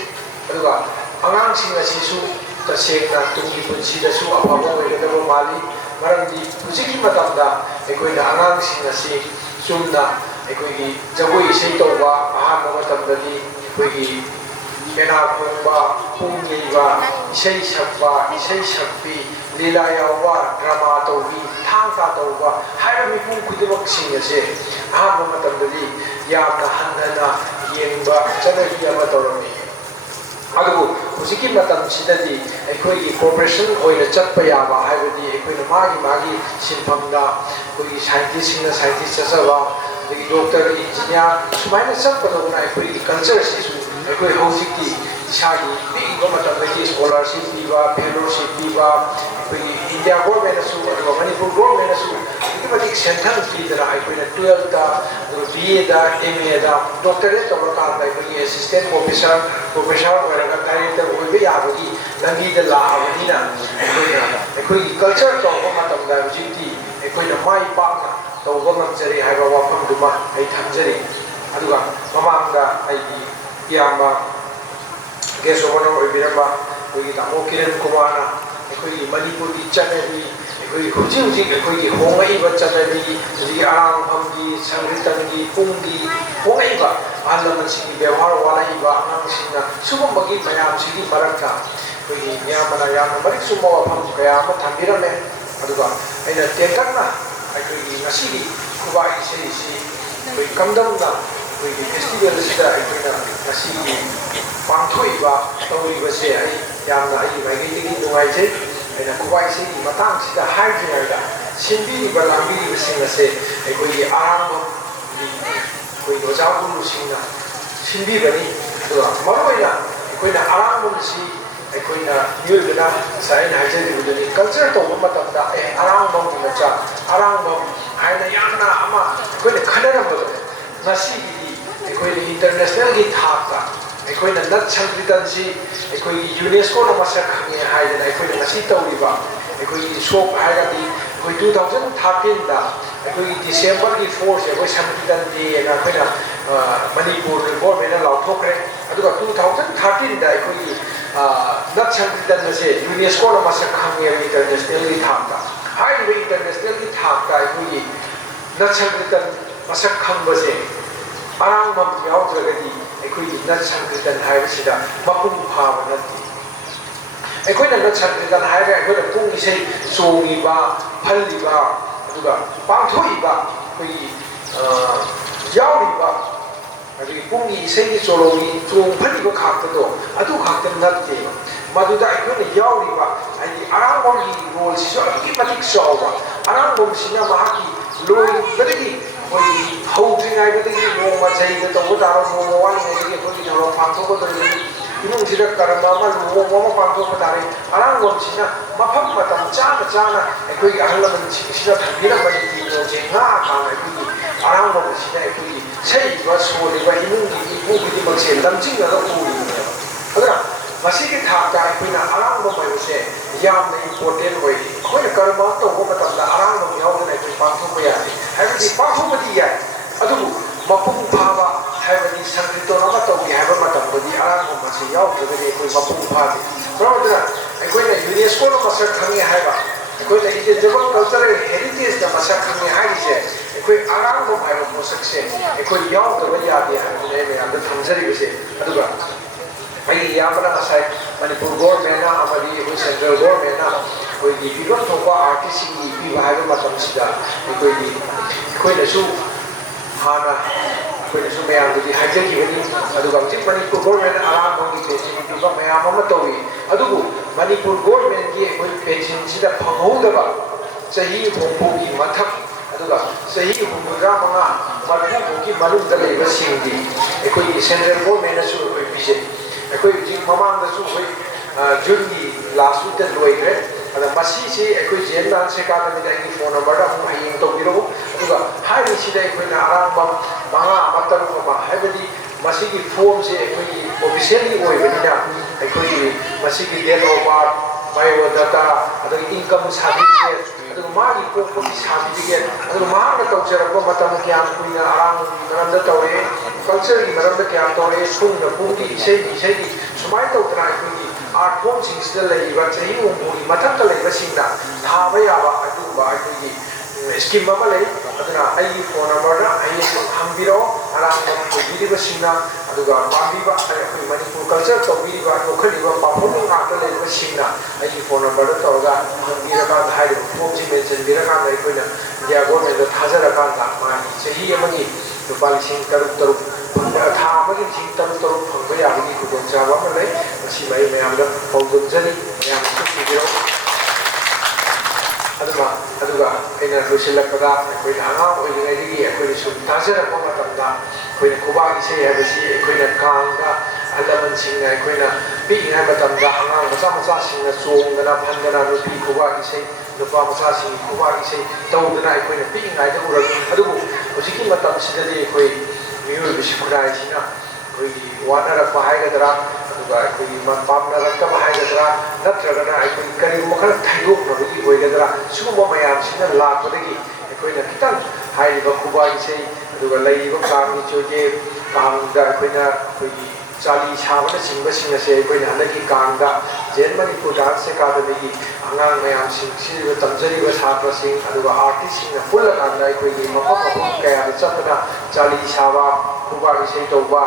ꯑꯗꯨꯒ ꯑꯉꯥꯡꯁꯤꯡ ꯑꯁꯤꯁꯨ ꯇꯁꯦꯡꯅ ꯇꯨꯡꯒꯤ ꯄꯨꯟꯁꯤꯗꯁꯨ ꯑꯐꯕ ꯑꯣꯏꯒꯗꯕ ꯃꯥꯜꯂꯤ ꯃꯔꯝꯗꯤ ꯍꯧꯖꯤꯛꯀꯤ ꯃꯇꯝꯗ ꯑꯩꯈꯣꯏꯅ ꯑꯉꯥꯡꯁꯤꯡ ꯑꯁꯤ ꯆꯨꯝꯅ ꯑꯩꯈꯣꯏꯒꯤ ꯖꯒꯣꯏ ꯏꯁꯩ ꯇꯧꯕ ꯑꯍꯥꯟꯕ ꯃꯇꯝꯗꯗꯤ ꯑꯩꯈꯣꯏꯒꯤ ꯄꯦꯅꯥ ꯈꯣꯡꯕ ꯄꯨꯡ ꯌꯩꯕ ꯏꯁꯩ ꯁꯛꯄ ꯏꯁꯩ ꯁꯛꯄꯤ ꯂꯤꯂꯥ ꯌꯥꯎꯕ ꯗ꯭ꯔꯃꯥ ꯇꯧꯕꯤ ꯊꯥꯡ ꯇꯥ ꯇꯧꯕ ꯍꯥꯏꯕ ꯃꯤꯄꯨꯝ ꯈꯨꯗꯤꯡꯃꯛꯁꯤꯡ ꯑꯁꯦ ꯑꯍꯥꯟꯕ ꯃꯇꯝꯗꯗꯤ ꯌꯥꯝꯅ ꯍꯟꯊꯅ ꯌꯦꯡꯕ ꯆꯠꯅꯕꯤ ꯑꯃ ꯇꯧꯔꯝꯃꯤ ꯑꯗꯨꯕꯨ ꯍꯧꯖꯤꯛꯀꯤ ꯃꯇꯝꯁꯤꯗꯗꯤ ꯑꯩꯈꯣꯏꯒꯤ ꯀꯣꯑꯣꯄꯔꯦꯁꯟ ꯑꯣꯏꯅ ꯆꯠꯄ ꯌꯥꯕ ꯍꯥꯏꯕꯗꯤ ꯑꯩꯈꯣꯏꯅ ꯃꯥꯒꯤ ꯁꯤꯟꯐꯝꯗ ꯑꯩꯈꯣꯏꯒꯤ ꯁꯥꯏꯟꯇꯤꯁꯁꯤꯡꯅ ꯁꯥꯏꯟꯇꯤꯁ ꯆꯠꯆꯕ ꯑꯗꯒꯤ ꯗꯣꯛꯇꯔ ꯏꯟꯖꯤꯅꯤꯌꯥꯔ ꯁꯨꯃꯥꯏꯅ ꯆꯠꯄꯗꯧꯅ ꯑꯩꯈꯣꯏꯒꯤ ꯀꯜꯆꯔꯁꯤꯁꯨ ꯑꯩꯈꯣꯏ ꯍꯧꯖꯤꯛꯇꯤ ꯏꯁꯥꯒꯤ ꯄꯤꯛꯏꯕ ꯃꯇꯝꯗꯒꯤ ꯁ꯭ꯀꯣꯂꯔꯁꯤꯞ ꯄꯤꯕ ꯐꯦꯂꯣꯁꯤꯞ ꯄꯤꯕ ꯑꯩꯈꯣꯏꯒꯤ ꯏꯟꯗꯤꯌꯥ ꯒꯣꯔꯃꯦꯟꯅꯁꯨ ꯑꯗꯨꯒ ꯃꯅꯤꯄꯨꯔ ꯒꯣꯔꯃꯦꯟꯅꯁꯨ ꯑꯗꯨꯛꯀꯤ ꯃꯇꯤꯛ ꯁꯦꯟꯊꯪ ꯄꯤꯗꯅ ꯑꯩꯈꯣꯏꯅ 12ꯗ ꯑꯗꯨꯒ BAꯗ MAꯗ ꯗꯣꯛꯇꯔꯦꯠ ꯇꯧꯔꯀꯥꯟꯗ ꯑꯩꯈꯣꯏꯒꯤ ꯑꯦꯁꯤꯁꯇꯦꯟ ꯄ꯭ꯔꯣꯐꯦꯁꯔ ꯑꯣꯏꯔꯒ ꯗꯥꯏꯔꯦꯛꯇꯔ ꯑꯣꯏꯕ ꯌꯥꯕꯒꯤ ꯂꯝꯕꯤꯗ ꯂꯥꯛꯑꯕꯅꯤꯅ ꯑꯩꯈꯣꯏꯒꯤ ꯀꯜꯆꯔ ꯇꯧꯕ ꯃꯇꯝꯗ ꯍꯧꯖꯤꯛꯇꯤ ꯑꯩꯈꯣꯏꯅ ꯃꯥꯏ ꯄꯥꯛꯅ ꯇꯧꯕ ꯉꯝꯖꯔꯦ ꯍꯥꯏꯕ ꯋꯥꯐꯝꯗꯨꯃ ꯑꯩ ꯊꯝꯖꯔꯤ ꯑꯗꯨꯒ ꯃꯃꯥꯡꯗ ꯑꯩꯒꯤ ꯏꯌꯥꯝꯕ ꯒꯦꯁ ꯑꯣꯐ ꯑꯣꯅꯔ ꯑꯣꯏꯕꯤꯔꯝꯕ ꯑꯩꯈꯣꯏꯒꯤ ꯇꯥꯃꯣ ꯀꯤꯔꯟ ꯀꯨꯃꯥꯔꯅ ꯑꯩꯈꯣꯏꯒꯤ ꯃꯅꯤꯄꯨꯔꯒꯤ ꯆꯠꯅꯕꯤ ꯑꯩꯈꯣꯏꯒꯤ ꯍꯧꯖꯤꯛ ꯑꯩꯈꯣꯏꯒꯤ ꯍꯣꯡꯂꯛꯏꯕ ꯆꯠꯅꯕꯤ ꯍꯧꯖꯤꯛꯀꯤ ꯑꯔꯥꯡꯐꯝꯒꯤ ꯁꯪꯀ꯭ꯔꯤꯇꯟꯒꯤ ꯄꯨꯡꯒꯤ ꯍꯣꯡꯂꯛꯏꯕ ꯑꯍꯜ ꯂꯃꯟꯁꯤꯡꯒꯤ ꯕꯦꯕꯥꯔ ꯋꯥꯠꯂꯛꯏꯕ ꯑꯉꯥꯡꯁꯤꯡꯅ ꯁꯤꯒꯨꯝꯕꯒꯤ ꯃꯌꯥꯝꯁꯤꯒꯤ ꯃꯔꯛꯇ ꯑꯩꯈꯣꯏꯒꯤ ꯃꯤꯌꯥꯝꯕꯅ ꯌꯥꯝꯅ ꯃꯔꯤꯛ ꯆꯨꯝꯕ ꯋꯥꯐꯝ ꯀꯌꯥ ꯑꯃ ꯊꯝꯕꯤꯔꯝꯃꯦ ꯑꯗꯨꯒ ꯑꯩꯅ ꯇꯦꯟꯇꯛꯅ ꯑꯩꯈꯣꯏꯒꯤ ꯉꯁꯤꯒꯤ ꯈꯨꯕꯥꯛ ꯏꯁꯩꯁꯤ ꯑꯩꯈꯣꯏ ꯀꯝꯗꯧꯅ ꯑꯩꯈꯣꯏꯒꯤ ꯐꯦꯁꯇꯤꯚꯦꯜꯁꯤꯗ ꯑꯩꯈꯣꯏꯅ ꯉꯁꯤꯒꯤ ꯄꯥꯡꯊꯣꯛꯏꯕ ꯇꯧꯔꯤꯕꯁꯦ ꯑꯩ ꯌꯥꯝꯅ ꯑꯩꯒꯤ ꯃꯥꯏꯀꯩꯗꯒꯤ ꯅꯨꯡꯉꯥꯏꯖꯩ ꯑꯩꯅ ꯈꯨꯕꯥꯛ ꯏꯁꯩꯒꯤ ꯃꯇꯥꯡꯁꯤꯗ ꯍꯥꯏꯗ꯭ꯔꯤꯉꯩꯗ ꯁꯤꯟꯕꯤꯔꯤꯕ ꯂꯥꯡꯕꯤꯔꯤꯕꯁꯤꯡ ꯑꯁꯦ ꯑꯩꯈꯣꯏꯒꯤ ꯑꯔꯥꯡꯕꯝꯒꯤ ꯑꯩꯈꯣꯏꯒꯤ ꯑꯣꯖꯥ ꯒꯨꯔꯨꯁꯤꯡꯅ ꯁꯤꯟꯕꯤꯕꯅꯤ ꯑꯗꯨꯒ ꯃꯔꯨꯑꯣꯏꯅ ꯑꯩꯈꯣꯏꯅ ꯑꯔꯥꯡꯕꯝꯁꯤ ꯑꯩꯈꯣꯏꯅ ꯃꯤꯑꯣꯏꯕꯅ ꯉꯁꯥꯏ ꯑꯩꯅ ꯍꯥꯏꯖꯔꯤꯕꯗꯨꯅꯤ ꯀꯜꯆर ꯇꯧꯕ ꯃꯇꯝꯗ ꯑꯔꯥꯡꯕꯝꯒꯤ ꯃꯆꯥ ꯑꯔꯥꯡꯕꯝ ꯍꯥꯏꯅ ꯌꯥꯝꯅ ꯑꯃ ꯑꯩꯈꯣꯏꯅ ꯈꯟꯅꯔꯝꯕꯗꯣ ꯉꯁꯤꯒꯤꯗꯤ ꯑꯩꯈꯣꯏꯅ ꯏꯟꯇꯔꯅꯦꯁꯅꯦꯜꯒꯤ ꯊꯥꯛꯇ ꯑꯩꯈꯣꯏꯅ ꯅꯠ ꯁꯪꯀ꯭ꯔꯤꯇꯟꯁꯤ ꯑꯩꯈꯣꯏꯒꯤ ꯌꯨꯅꯦꯁꯀꯣꯅ ꯃꯁꯛ ꯈꯪꯉꯦ ꯍꯥꯏꯗꯅ ꯑꯩꯈꯣꯏꯅ ꯉꯁꯤ ꯇꯧꯔꯤꯕ ꯑꯩꯈꯣꯏꯒꯤ ꯁꯣꯞ ꯍꯥꯏꯔꯒꯗꯤ ꯑꯩꯈꯣꯏ 2013ꯗ ꯑꯩꯈꯣꯏꯒꯤ ꯗꯤꯁꯦꯝꯕꯔꯒꯤ 4ꯁꯦ ꯑꯩꯈꯣꯏ ꯁꯪꯀ꯭ꯔꯤꯇꯟ ꯗꯦꯅ ꯑꯩꯈꯣꯏꯅ ꯃꯅꯤꯄꯨꯔ ꯒꯣꯔꯃꯦꯟꯅ ꯂꯥꯎꯊꯣꯛꯈ꯭ꯔꯦ ꯑꯗꯨꯒ 2013ꯗ ꯑꯩꯈꯣꯏꯒꯤ ꯅꯠ ꯁꯪꯀ꯭ꯔꯤꯇꯟ ꯑꯁꯦ ꯌꯨꯅꯦꯁꯀꯣꯅ ꯃꯁꯛ ꯈꯪꯉꯦꯕ ꯏꯟꯇꯔꯅꯦꯁꯅꯦꯜꯒꯤ ꯊꯥꯛꯇ ꯍꯥꯏꯔꯤꯕ ꯏꯟꯇꯔꯅꯦꯁꯅꯦꯜꯒꯤ ꯊꯥꯛꯇ ꯑꯩꯈꯣꯏꯒꯤ ꯅꯠ ꯁꯪꯀ꯭ꯔꯤꯇꯟ ꯃꯁꯛ ꯈꯪꯕꯁꯦ ꯑꯔꯥꯡꯕꯝ ꯌꯥꯎꯗ꯭ꯔꯒꯗꯤ ꯑꯩꯈꯣꯏꯒꯤ ꯅꯠ ꯁꯪꯀ꯭ꯔꯤꯇꯟ ꯍꯥꯏꯕꯁꯤꯗ ꯃꯄꯨꯡ ꯐꯥꯕ ꯅꯠꯇꯦ ꯑꯩꯈꯣꯏꯅ ꯅꯠ ꯁꯪꯀ꯭ꯔꯤꯇꯟ ꯍꯥꯏꯔꯒ ꯑꯩꯈꯣꯏꯅ ꯄꯨꯡ ꯏꯁꯩ ꯆꯣꯡꯉꯤꯕ ꯐꯜꯂꯤꯕ ꯑꯗꯨꯒ ꯄꯥꯡꯊꯣꯛꯏꯕ ꯑꯩꯈꯣꯏꯒꯤ ꯌꯥꯎꯔꯤꯕ ꯑꯗꯒꯤ ꯄꯨꯡꯒꯤ ꯏꯁꯩꯒꯤ ꯆꯣꯂꯣꯝꯒꯤ ꯆꯣꯡ ꯐꯜꯂꯤꯕ ꯈꯥꯛꯇꯗꯣ ꯑꯗꯨ ꯈꯛꯇ ꯅꯠꯇꯦꯕ ꯃꯗꯨꯗ ꯑꯩꯈꯣꯏꯅ ꯌꯥꯎꯔꯤꯕ ꯍꯥꯏꯗꯤ ꯑꯔꯥꯡꯕꯝꯒꯤ ꯔꯣꯜꯁꯤꯁꯨ ꯑꯗꯨꯛꯀꯤ ꯃꯇꯤꯛ ꯆꯥꯎꯕ ꯑꯔꯥꯡꯕꯝꯁꯤꯅ ꯃꯍꯥꯛꯀꯤ ꯂꯣꯏꯕꯗꯒꯤ ꯑꯩꯈꯣꯏꯒꯤ ꯍꯧꯗ꯭ꯔꯤꯉꯩꯗꯒꯤ ꯅꯣꯡꯃ ꯆꯍꯤꯗ ꯇꯧꯕ ꯇꯥꯔꯣ ꯅꯣꯡꯃ ꯋꯥꯠꯂꯤꯉꯩꯗꯒꯤ ꯑꯩꯈꯣꯏꯒꯤ ꯊꯧꯔꯝ ꯄꯥꯡꯊꯣꯛꯀꯗꯧꯔꯤꯕꯅꯤ ꯏꯃꯨꯡꯁꯤꯗ ꯀꯔꯝꯕ ꯑꯃ ꯂꯨꯍꯣꯡꯕ ꯑꯃ ꯄꯥꯡꯊꯣꯛꯄ ꯇꯥꯔꯦ ꯑꯔꯥꯡꯕꯝꯁꯤꯅ ꯃꯐꯝ ꯃꯇꯝ ꯆꯥꯅ ꯑꯩꯈꯣꯏꯒꯤ ꯑꯍꯜ ꯂꯃꯟꯁꯤꯡꯁꯤꯅ ꯊꯝꯕꯤꯔꯝꯕ ꯅꯤꯇꯤ ꯅꯤꯌꯣꯝꯁꯦ ꯉꯥꯛꯑꯀꯥꯟꯗ ꯑꯩꯈꯣꯏꯒꯤ ꯑꯔꯥꯡꯕꯝꯁꯤꯅ ꯑꯩꯈꯣꯏꯒꯤ ꯁꯛꯏꯕ ꯁꯣꯜꯂꯤꯕ ꯏꯃꯨꯡꯒꯤ ꯃꯤꯄꯨꯝ ꯈꯨꯗꯤꯡꯃꯛꯁꯦ ꯂꯝꯖꯤꯡꯉꯒ ꯄꯨꯔꯤꯕꯅꯦꯕ ꯑꯗꯨꯅ ꯃꯁꯤꯒꯤ ꯊꯥꯛꯇ ꯑꯩꯈꯣꯏꯅ ꯑꯔꯥꯡꯕꯝ ꯍꯥꯏꯕꯁꯦ ꯌꯥꯝꯅ ꯏꯝꯄꯣꯔꯇꯦꯟ ꯑꯣꯏ ꯑꯩꯈꯣꯏꯅ ꯀꯔꯝꯕ ꯑꯃ ꯇꯧꯕ ꯃꯇꯝꯗ ꯑꯔꯥꯡꯕꯝ ꯌꯥꯎꯗꯅ ꯑꯩꯈꯣꯏ ꯄꯥꯡꯊꯣꯛꯄ ꯌꯥꯗꯦ ꯍꯥꯏꯕꯗꯤ ꯄꯥꯡꯊꯣꯛꯄꯗꯤ ꯌꯥꯏ ꯑꯗꯨꯕꯨ ꯃꯄꯨꯡ ꯐꯥꯕ ꯍꯥꯏꯕꯗꯤ ꯁꯪꯀ꯭ꯔꯤꯇꯣꯟ ꯑꯃ ꯇꯧꯒꯦ ꯍꯥꯏꯕ ꯃꯇꯝꯗꯗꯤ ꯑꯔꯥꯡꯕꯝ ꯑꯁꯤ ꯌꯥꯎꯗ꯭ꯔꯒꯗꯤ ꯑꯩꯈꯣꯏ ꯃꯄꯨꯡ ꯐꯥꯗꯦ ꯃꯔꯝ ꯑꯗꯨꯅ ꯑꯩꯈꯣꯏꯅ ꯌꯨꯅꯦꯁꯀꯣꯅ ꯃꯁꯛ ꯈꯪꯉꯦ ꯍꯥꯏꯕ ꯑꯩꯈꯣꯏꯅ ꯏꯟꯇꯦꯟꯖꯤꯕꯜ ꯀꯜꯆꯔꯦꯜ ꯍꯦꯔꯤꯇꯦꯖꯇ ꯃꯁꯛ ꯈꯪꯉꯦ ꯍꯥꯏꯔꯤꯁꯦ ꯑꯩꯈꯣꯏ ꯑꯔꯥꯡꯕꯝ ꯍꯥꯏꯕ ꯄꯣꯠꯁꯛꯁꯦ ꯑꯩꯈꯣꯏ ꯌꯥꯎꯗꯕ ꯌꯥꯗꯦ ꯍꯥꯏꯕꯗꯨꯅ ꯑꯩ ꯃꯌꯥꯝꯗ ꯊꯝꯖꯔꯤꯕꯁꯦ ꯑꯗꯨꯒ ꯑꯩꯒꯤ ꯏꯌꯥꯝꯕꯅ ꯉꯁꯥꯏ ꯃꯅꯤꯄꯨꯔ ꯒꯣꯔꯃꯦꯟꯅ ꯑꯃꯗꯤ ꯑꯩꯈꯣꯏ ꯁꯦꯟꯇ꯭ꯔꯦꯜ ꯒꯣꯔꯃꯦꯟꯅ ꯑꯩꯈꯣꯏꯒꯤ ꯄꯤꯕꯝ ꯊꯣꯛꯄ ꯑꯥꯔꯇꯤꯁꯁꯤꯡꯒꯤ ꯄꯤꯕ ꯍꯥꯏꯕ ꯃꯇꯝꯁꯤꯗ ꯑꯩꯈꯣꯏꯅꯁꯨ ꯍꯥꯟꯅ ꯑꯩꯈꯣꯏꯅꯁꯨ ꯃꯌꯥꯝꯗꯨꯗꯤ ꯍꯥꯏꯖꯈꯤꯕꯅꯤ ꯑꯗꯨꯒ ꯍꯧꯖꯤꯛ ꯃꯅꯤꯄꯨꯔ ꯒꯣꯔꯃꯦꯟꯅ ꯑꯔꯥꯡꯕꯝꯒꯤ ꯄꯦꯟꯁꯤꯟ ꯄꯤꯕ ꯃꯌꯥꯝ ꯑꯃ ꯇꯧꯏ ꯑꯗꯨꯕꯨ ꯃꯅꯤꯄꯨꯔ ꯒꯣꯔꯃꯦꯟꯒꯤ ꯑꯩꯈꯣꯏ ꯄꯦꯟꯁꯤꯟꯁꯤꯗ ꯐꯪꯍꯧꯗꯕ ꯆꯍꯤ ꯍꯨꯝꯐꯨꯒꯤ ꯃꯊꯛ ꯑꯗꯨꯒ ꯆꯍꯤ 65-40ꯐꯥꯎꯒꯤ ꯃꯅꯨꯡꯗ ꯂꯩꯕꯁꯤꯡꯗꯤ ꯑꯩꯈꯣꯏꯒꯤ ꯁꯦꯟꯇ꯭ꯔꯦꯜ ꯒꯣꯔꯃꯦꯟꯅꯁꯨ ꯑꯩꯈꯣꯏ ꯄꯤꯖꯩ ꯑꯩꯈꯣꯏ ꯍꯧꯖꯤꯛ ꯃꯃꯥꯡꯗꯁꯨ ꯑꯩꯈꯣꯏ ꯖꯨꯟꯒꯤ ꯂꯥꯁ ꯋꯤꯛꯇ ꯂꯣꯏꯈ꯭ꯔꯦ ꯑꯗ ꯃꯁꯤꯁꯤ ꯑꯩꯈꯣꯏ ꯖꯦꯟ ꯗꯥꯟꯁ ꯑꯦꯀꯥꯗꯃꯤꯗ ꯑꯩꯒꯤ ꯐꯣꯟ ꯅꯝꯕꯔꯗ ꯑꯃꯨꯛ ꯍꯌꯦꯡ ꯇꯧꯕꯤꯔꯛꯎ ꯑꯗꯨꯒ ꯍꯥꯏꯔꯤꯁꯤꯗ ꯑꯩꯈꯣꯏꯅ ꯑꯔꯥꯡꯕꯝ 5 ꯑꯃ 6 ꯑꯃ ꯍꯥꯏꯕꯗꯤ masigi form se ekoi officially oibanina ekoi masigi date of birth biodata adu income certificate adu magi pokponi certificate adu mahana tawjarappa matam kyam kuina arang maramda tawre culture gi maramda kyam tawre sungna pungdi isai sumai tawtana ekoi art form singsta leiba chahi umuri matham ta leiba singna thaba yaba adu ba ekoi scheme ama lei aduna ai phone number da ai hambiro arang ko biriba singna aduga pambiba ai manipur culture to biriba to khaliba perform nga ta leiba singna ai phone number da tawga hambira ka hai form ji mention bira ka dai koina ya government da thajara ka da mani chahi amani rupal sing taruk tha amagi sing taruk phangba ya gi ko jaba ma lei si mai mayam da pawdum jani mayam su biro aduga aina losilakpada akoina anga oiringai akoina sum tajarappa matamda akoina kubagi sei habasi akoina kangda alaman singna akoina piingai matamda anga macha singna chongdana phandana nupi kubagi sei nupa macha sing kubagi sei tawdana akoina piingai da urak adubu hojiki matam sidadi akoi miyoi bisikunai sina akoigi wanarakpa haigadra aduga akoigi pamnarakta haigadra natragana akoigi kariguma khara thaidoknabagi oigadra sugumba mayamsina lakpadagi akoina kitang hairiba kubagi sei aduga leiba kangni choje kangda akoina akoigi chali sabana singba se akoina hanaki kangda jen manipur dance academy angang mayam sing tamjariba chhatra sing aduga artist sing full kangda akoigi mapam kaya chapana chali saba kubagi sei toba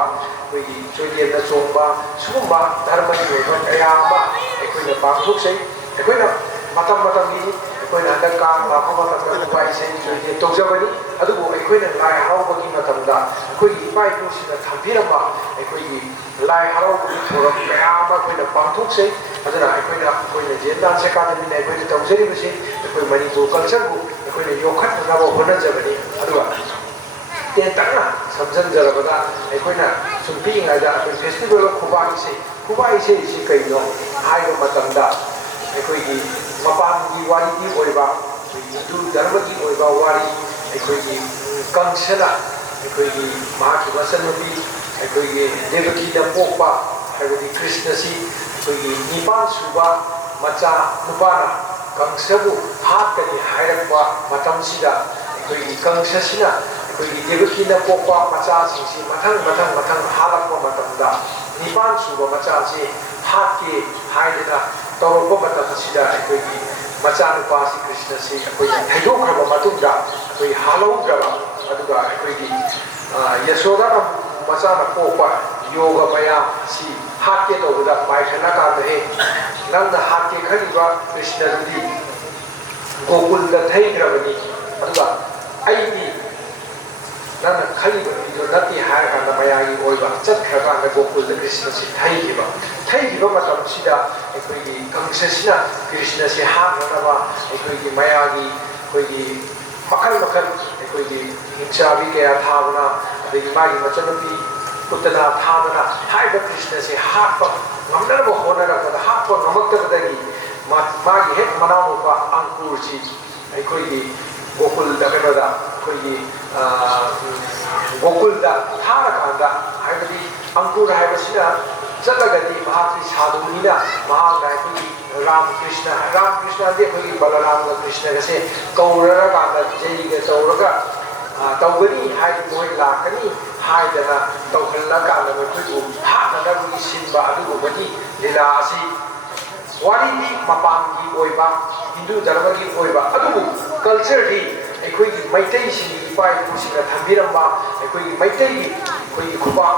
akoigi choje na chongba sugumba dharma gi oiba kaya ama akoina pangthok sei akoina matam gi akoina handa kang lakha matam kubagi sei choje tawjabani adubu akoina lai harauba gi matamda akoigi ipai pusina thambiramba akoigi lai harauba gi thoram kaya ama akoina pangthok sei aduna akoina jen dance academy na akoina tawjari basi akoi manipur culture bu akoina yokhat naba honajabani aduga tentana samjan jarabada akoina sumpi ngada akoi festival of kubai sei si kaino haiba matamda akoigi mapan gi wari gi oiba hindu dharma gi oiba wari akoigi kangsana akoigi mahaki masanabi akoigi devaki da pokpa haibadi krishna si akoigi nipan suba macha nupana kangsabu hatkani hairakpa matamsida akoigi kangsasina akoigi devaki da pokpa macha singsi mathang halakpa matamda nipan suba macha si hatki haidana tawrokpa matamsida akoigi macha nupasi krishna si akoigi thaidokhraba matungda akoigi halaudraba aduga akoigi yashoda macha na pokpa yoga maya si hatke tawda paithana ka de nangna hatke khaliba krishna rudi gokul da thaigrabani aduga aidi nangna khaliba video nati har ka maya gi oiba chat khaka na gokul da krishna si thaigiba matam sida ekoi kangsasina krishna si hatna ba ekoi maya gi ekoi makal ekoi hinchabi kaya thabana adigi magi machanapi Putana Thavana, Haiba Krishna say Hapa, Namnava Honara for the Hapa Namakadagi, Magi Hek Manamupa, Ankurchi, Aikoigi, Gokul Dakanada, Koigi, Gokul da Tarakanda, Haibadi, Ankur Haibasina, Zalagadi, Mahati Sadhunina, Mahagaki, Ram Krishna, Dekogi, Balaram Krishna, say, Kaura Ganda, Jay Tauraga. Tawgani hai moi lakani hai dana tawkhalla ka na khu ha na da gi simba adu bani lila asi wari ni mapam gi oiba hindu dharma gi oiba adu culture di ekoi gi maitai si pai kusina thambiramba ekoi gi maitai gi koi khuba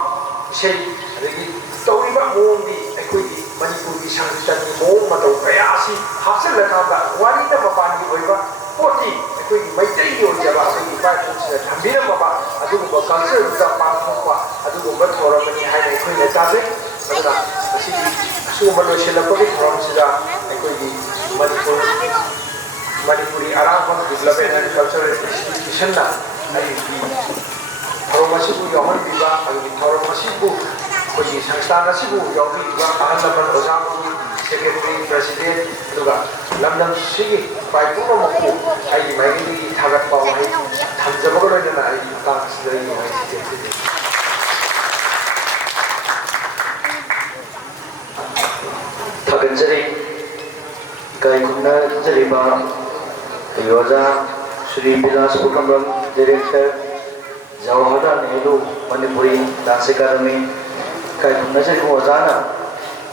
sei adagi tawriba mong di ekoi gi manipur gi sangstan gi mong ma taw kaya asi hapsal la ka da wari da mapam gi oiba poti ekoi gi maitai gi oiba ekoi pai kusina thambiramba ba adu ba culture da pa khwa adu ba thoramani hai nei khoi na ta se aduna asi su ma lo shela ko from sida ekoi gi Manipuri Arang Development and Cultural Institution na ai Thoromasibu yaman biba ai Thoromasibu koji sanstana sibu yawi biba ahalaman ojamu secretary president aduga lamdam sigi paipuno mako ai maigi thagat paw ai thamjabagolo na ai ta sidai ai kai khunna jariba yoja Shri Bilas Pukamram Director Jawaharlal Nehru Manipuri Dance Academy kai khunna jariba ojana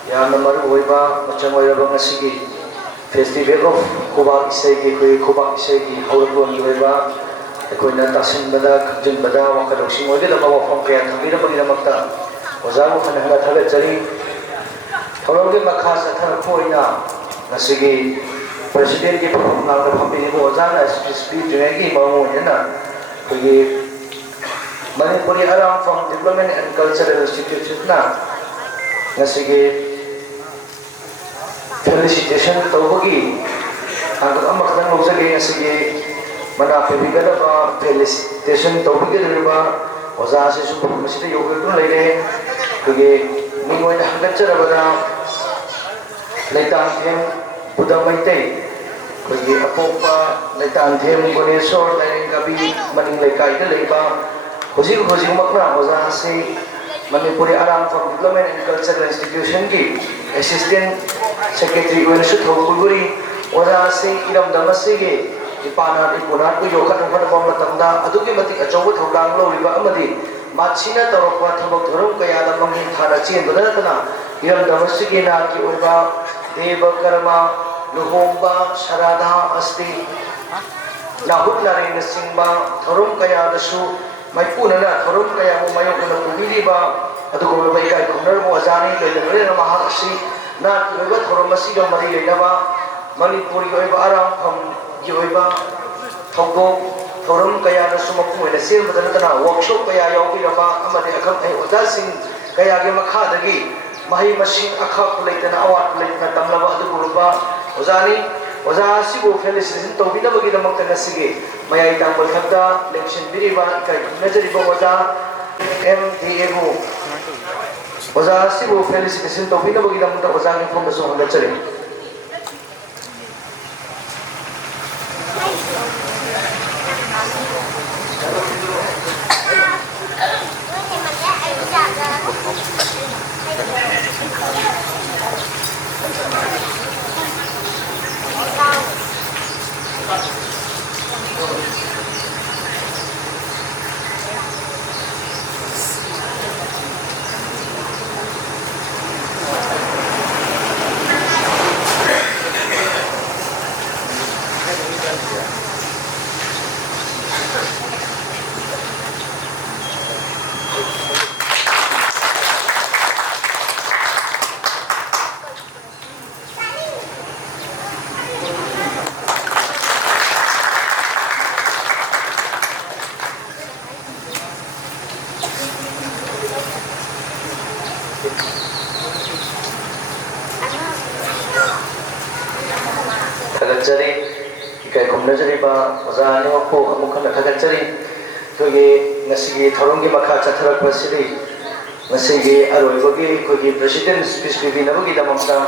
yamna maru oiba machang oiraba ngasigi Festival of Kubak Isai ki Kubak Isai ki hauruan oiba aikoina tasinbada khajinbada wakaloksing oigedaba wafam kaya thambirabagidamata ojabu khana thagachari thorongge makha satharakhoina ngasigi president ki phangna phambini bo ojana speech joegi mamu yana kogi Manipuri Aram from Development and Cultural Institute na ngasigi felicitation tawbagi ang amakdang lojagi ngasigi mana pebigada felicitation tawbigada oja se su masida yoga leire kogi mingoi hangatjarabada Leitan Them Buddha Maitei kogi apopa Leitan Them Gonesor Lain Gabi Maning Leikai da leiba hojik makna oja se Manipuri Aram from Development and Cultural Institution ki Assistant Secretary Uensu Thoguri oja se iram damasige ipana ipuna ku yokat ufat bom latangda adugi mati achobu thoglang lo riba amadi machina torokwa thabak thorum kaya da manghi thana chen dona tana iram damasige na ki oiba deva karma luhomba sharada asti nahut narena singba thorum kaya dasu maipuna na thorum kaya mo mayo kana tubili ba adugo ba ikai khumnar mo ajani le na mahasi na oiba thorum masiga mari leina ba Manipuri oiba aram pham gi oiba thogo thorum kaya dasu mapu ina sel badana tana workshop kaya yauki raba amade akham ai oda sing kaya ge makha dagi mahi machine akha kulaitana awat kulaitana tamlaba adu guruba ozani oza sibu felicitation tobina bagi damak tana sige mayai tambal thakta election biriba kai najari bo oza MDA bo oza sibu felicitation tobina bagi damak ta oza ni phom so hanga chare Thagachari ikai khumnajari ba oza ni wako amukhana thagachari kogi ngasigi thoronggi makha chatharak pasiri ngasigi aroibagi kogi president speech bibina bagi damamta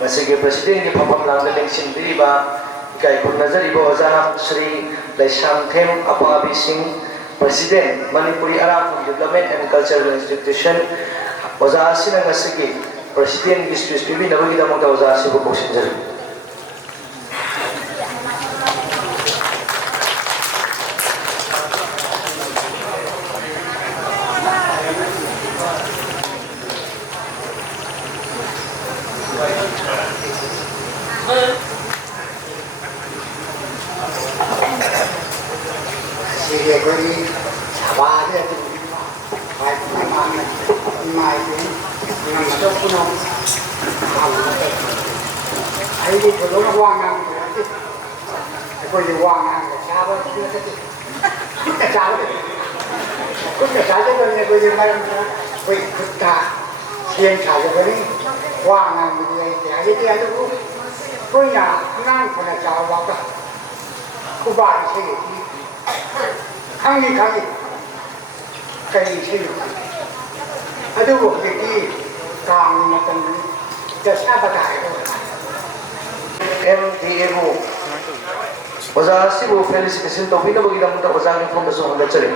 ngasigi president ki phapam langda lengsin biriba ikai khumnajari ba oza Shri Laisam Them Apabi Singh President Manipuri Aram Development and Cultural Institution oza sina ngasigi president ki speech bibina bagi damamta oza sibu boksinjari Sige ko ni sawa dia tu hai mai ni masuk kuno ai di tu lo wang nang ko ni wang nang sa ba tu kita sa ba ko kita sa je ni ko ni mai ko kita siang sa je ni wang nang ni ai dia tu ko ya nang ko na sa ba ka ku ba ni 강이 그이 세요. 아주 그게 강이 맞던 저 사바다에 MDA bo oza sibu felicitation tobina bagi damuta oza ni phom so hanga chare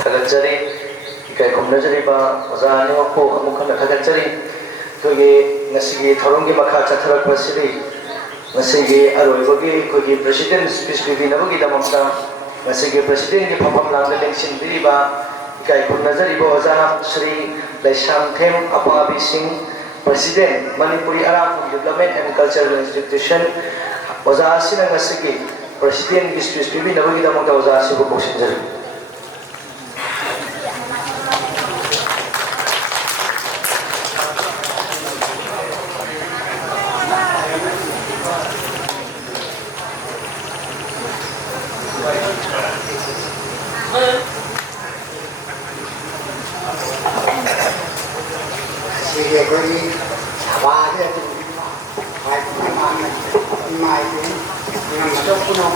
Thagatsari kai khumnajariba oza animakpo amukhanna thagatsari kogi ngasigi thoronggi makha chatharakpasiri ngasigi aroibagi kogi president speech bibinabagi damamta ngasigi president gi phapam langda lengsindiriba kai khumnajariba oza Sri Laishamthem Apabi Singh President Manipuri Aram Development and Cultural Institution oza asina ngasigi president gi speech bibinabagi damamta oza asibu boksinjari Sige ko ni sawa dia tu hai ku mai ni yang masuk kuno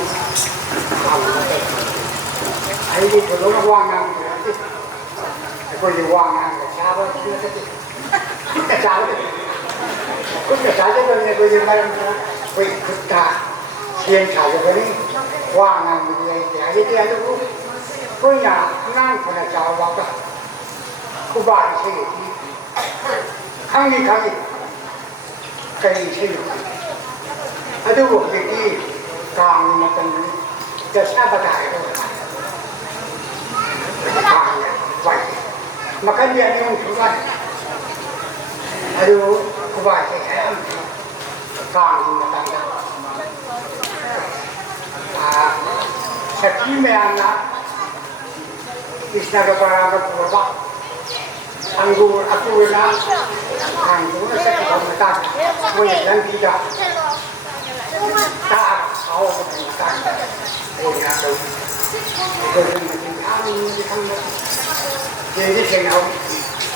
ai di ko lo wang nang ko di wang nang sa ba tu ta sa ba ko ta sa je ko ni ko di mai ko ku ta sien sa je ko ni wang nang ni ai dia tu ko ya nang ko na sa ba ka ku ba ni 강이 세요. 아주 여기 강이 맞던 저 사바다에도 강이 와이. 막간이 아니면 그가 아주 그바에 강이 맞던다. 아, 사키메안나 이스나가 바라가 보바 Anggur aku nak anggur saya kita makan, boleh yang tidak tak awak makan, boleh ada, boleh macam kami macam jadi cengal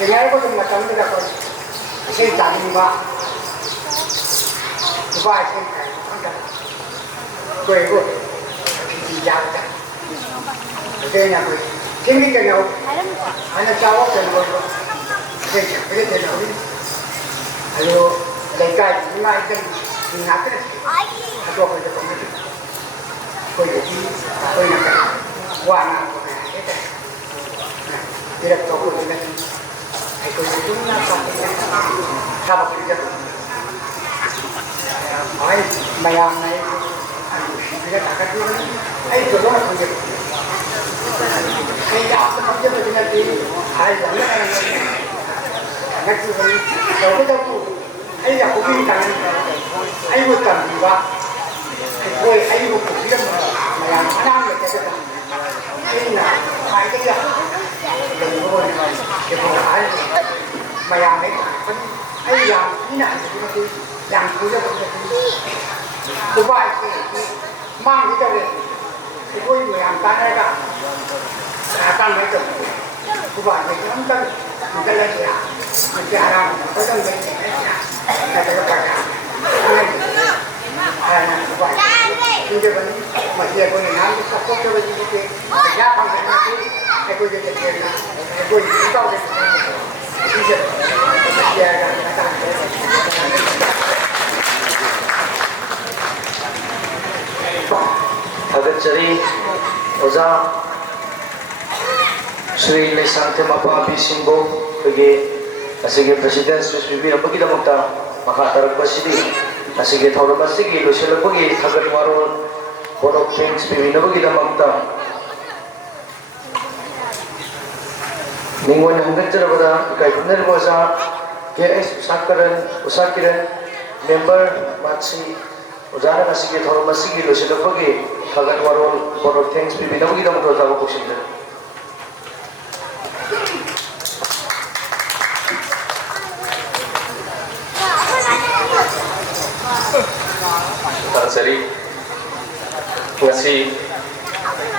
aku tu macam ni dah kau, saya tak nimba, buat saya kan, kau tidak ada, jadi aku ini kenal, anak cawak kenal. Jadi, kita tahu ni, kalau lekai ni macam ni nak kerja, atau apa itu kamu tu, kau jadi, kau nak kerja, warna kau nak kerja, tidak tahu tu macam, kau jadi nak kerja, siapa kerja, ay, mayang ni, tidak tak kerja ni, ay, jodoh nak kerja, ay, apa kerja tu nak kerja, ay, jangan. Naksuhan, kalau kita tu, ayah aku minta ni, ayah bukan juga, koi ayah bukan dia mayang anak mereka tu, ayah nak, ayah dia, lembut, kemudian mayang mereka, ayah yang ini seperti yang punya seperti, kubai mang kita ni, koi mayang tanah kan, akan mereka, kubai mereka kan, kita lagi ya. Macam haram, kau jangan jadi kata kepada anak buat. Ini pun masih aku ni nanti support tu bagi kita. Kerja pangkat nanti, aku jadi kerja, aku jadi tahu dia. Ini masih ada kata. Agar cari oza Sri Laishamthem Apabi Singh bagi asige president susbibi bagi damukta makatarakpasidi asige thormasigi loselapagi thagat warol bodok things bibina bagi damukta ningon hanggatjarabada kai kunner bosa KS usakiran member matsi ujana asige thormasigi loselapagi thagat warol bodok things bibina bagi damukta jago kusinda Sari ngasi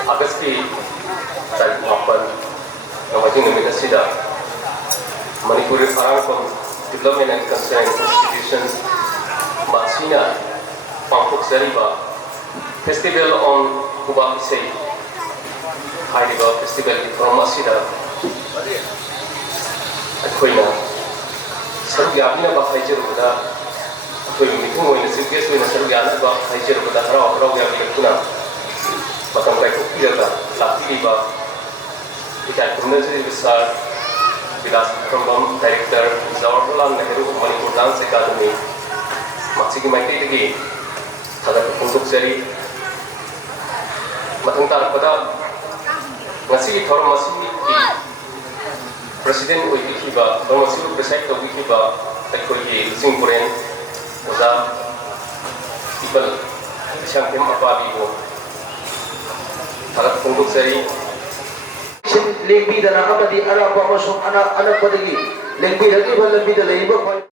August ki tarikh 8 ngawajing namit asida Manipuri Aram Development and Concern Institution Masina Pangkok Sariba Festival on Kuba Isai Hairiba Festival from Masida Akoina Sarug Yabina Bahai Jerubada ꯑꯩꯈꯣꯏꯒꯤ ꯃꯤꯊꯨꯡ ꯑꯣꯏꯅ chief gas ꯑꯣꯏꯅ ꯁꯔꯨꯛ ꯌꯥꯅꯕ ꯍꯥꯏꯖꯔꯕꯗ ꯍꯔꯥꯎ ꯌꯥꯕꯤꯔꯛꯇꯨꯅ ꯃꯇꯝ ꯀꯥꯏꯊꯣꯛꯄꯤꯔꯒ ꯂꯥꯛꯄꯤꯔꯤꯕ ꯏꯀꯥꯏ ꯈꯨꯔꯨꯝꯖꯔꯤꯕ sir Bilas Khambam director Jawaharlal Nehru Manipur dance academy ꯃꯁꯤꯒꯤ ꯃꯥꯏꯀꯩꯗꯒꯤ ꯊꯥꯒꯠꯄ ꯐꯣꯡꯗꯣꯛꯆꯔꯤ ꯃꯊꯪ ꯇꯥꯔꯛꯄꯗ ꯉꯁꯤꯒꯤ ꯊꯧꯔꯝ ꯑꯁꯤꯒꯤ ꯄ꯭ꯔꯁꯤꯗꯦꯟ ꯑꯣꯏꯕꯤꯈꯤꯕ ꯊꯧꯔꯝ ꯑꯁꯤꯕꯨ ꯄ꯭ꯔꯦꯁꯥꯏꯠ ꯇꯧꯕꯤꯈꯤꯕ ꯑꯩꯈꯣꯏꯒꯤ ꯂꯨꯆꯤꯡ ꯄꯨꯔꯦꯟ ꯑꯣꯖꯥ ꯏꯕꯜ ꯏꯁꯥꯡꯊꯦꯝ ꯑꯄꯥꯕꯤꯕꯨ ꯊꯥꯒꯠꯄ ꯐꯣꯡꯗꯣꯛꯆꯔꯤ ꯂꯦꯡꯕꯤꯗꯅ ꯑꯃꯗꯤ ꯑꯔꯥꯞꯄ ꯑꯃꯁꯨꯡ ꯑꯅꯛꯄꯗꯒꯤ ꯂꯦꯡꯕꯤꯔꯛꯂꯤꯕ ꯂꯝꯕꯤꯗ ꯂꯩꯔꯤꯕ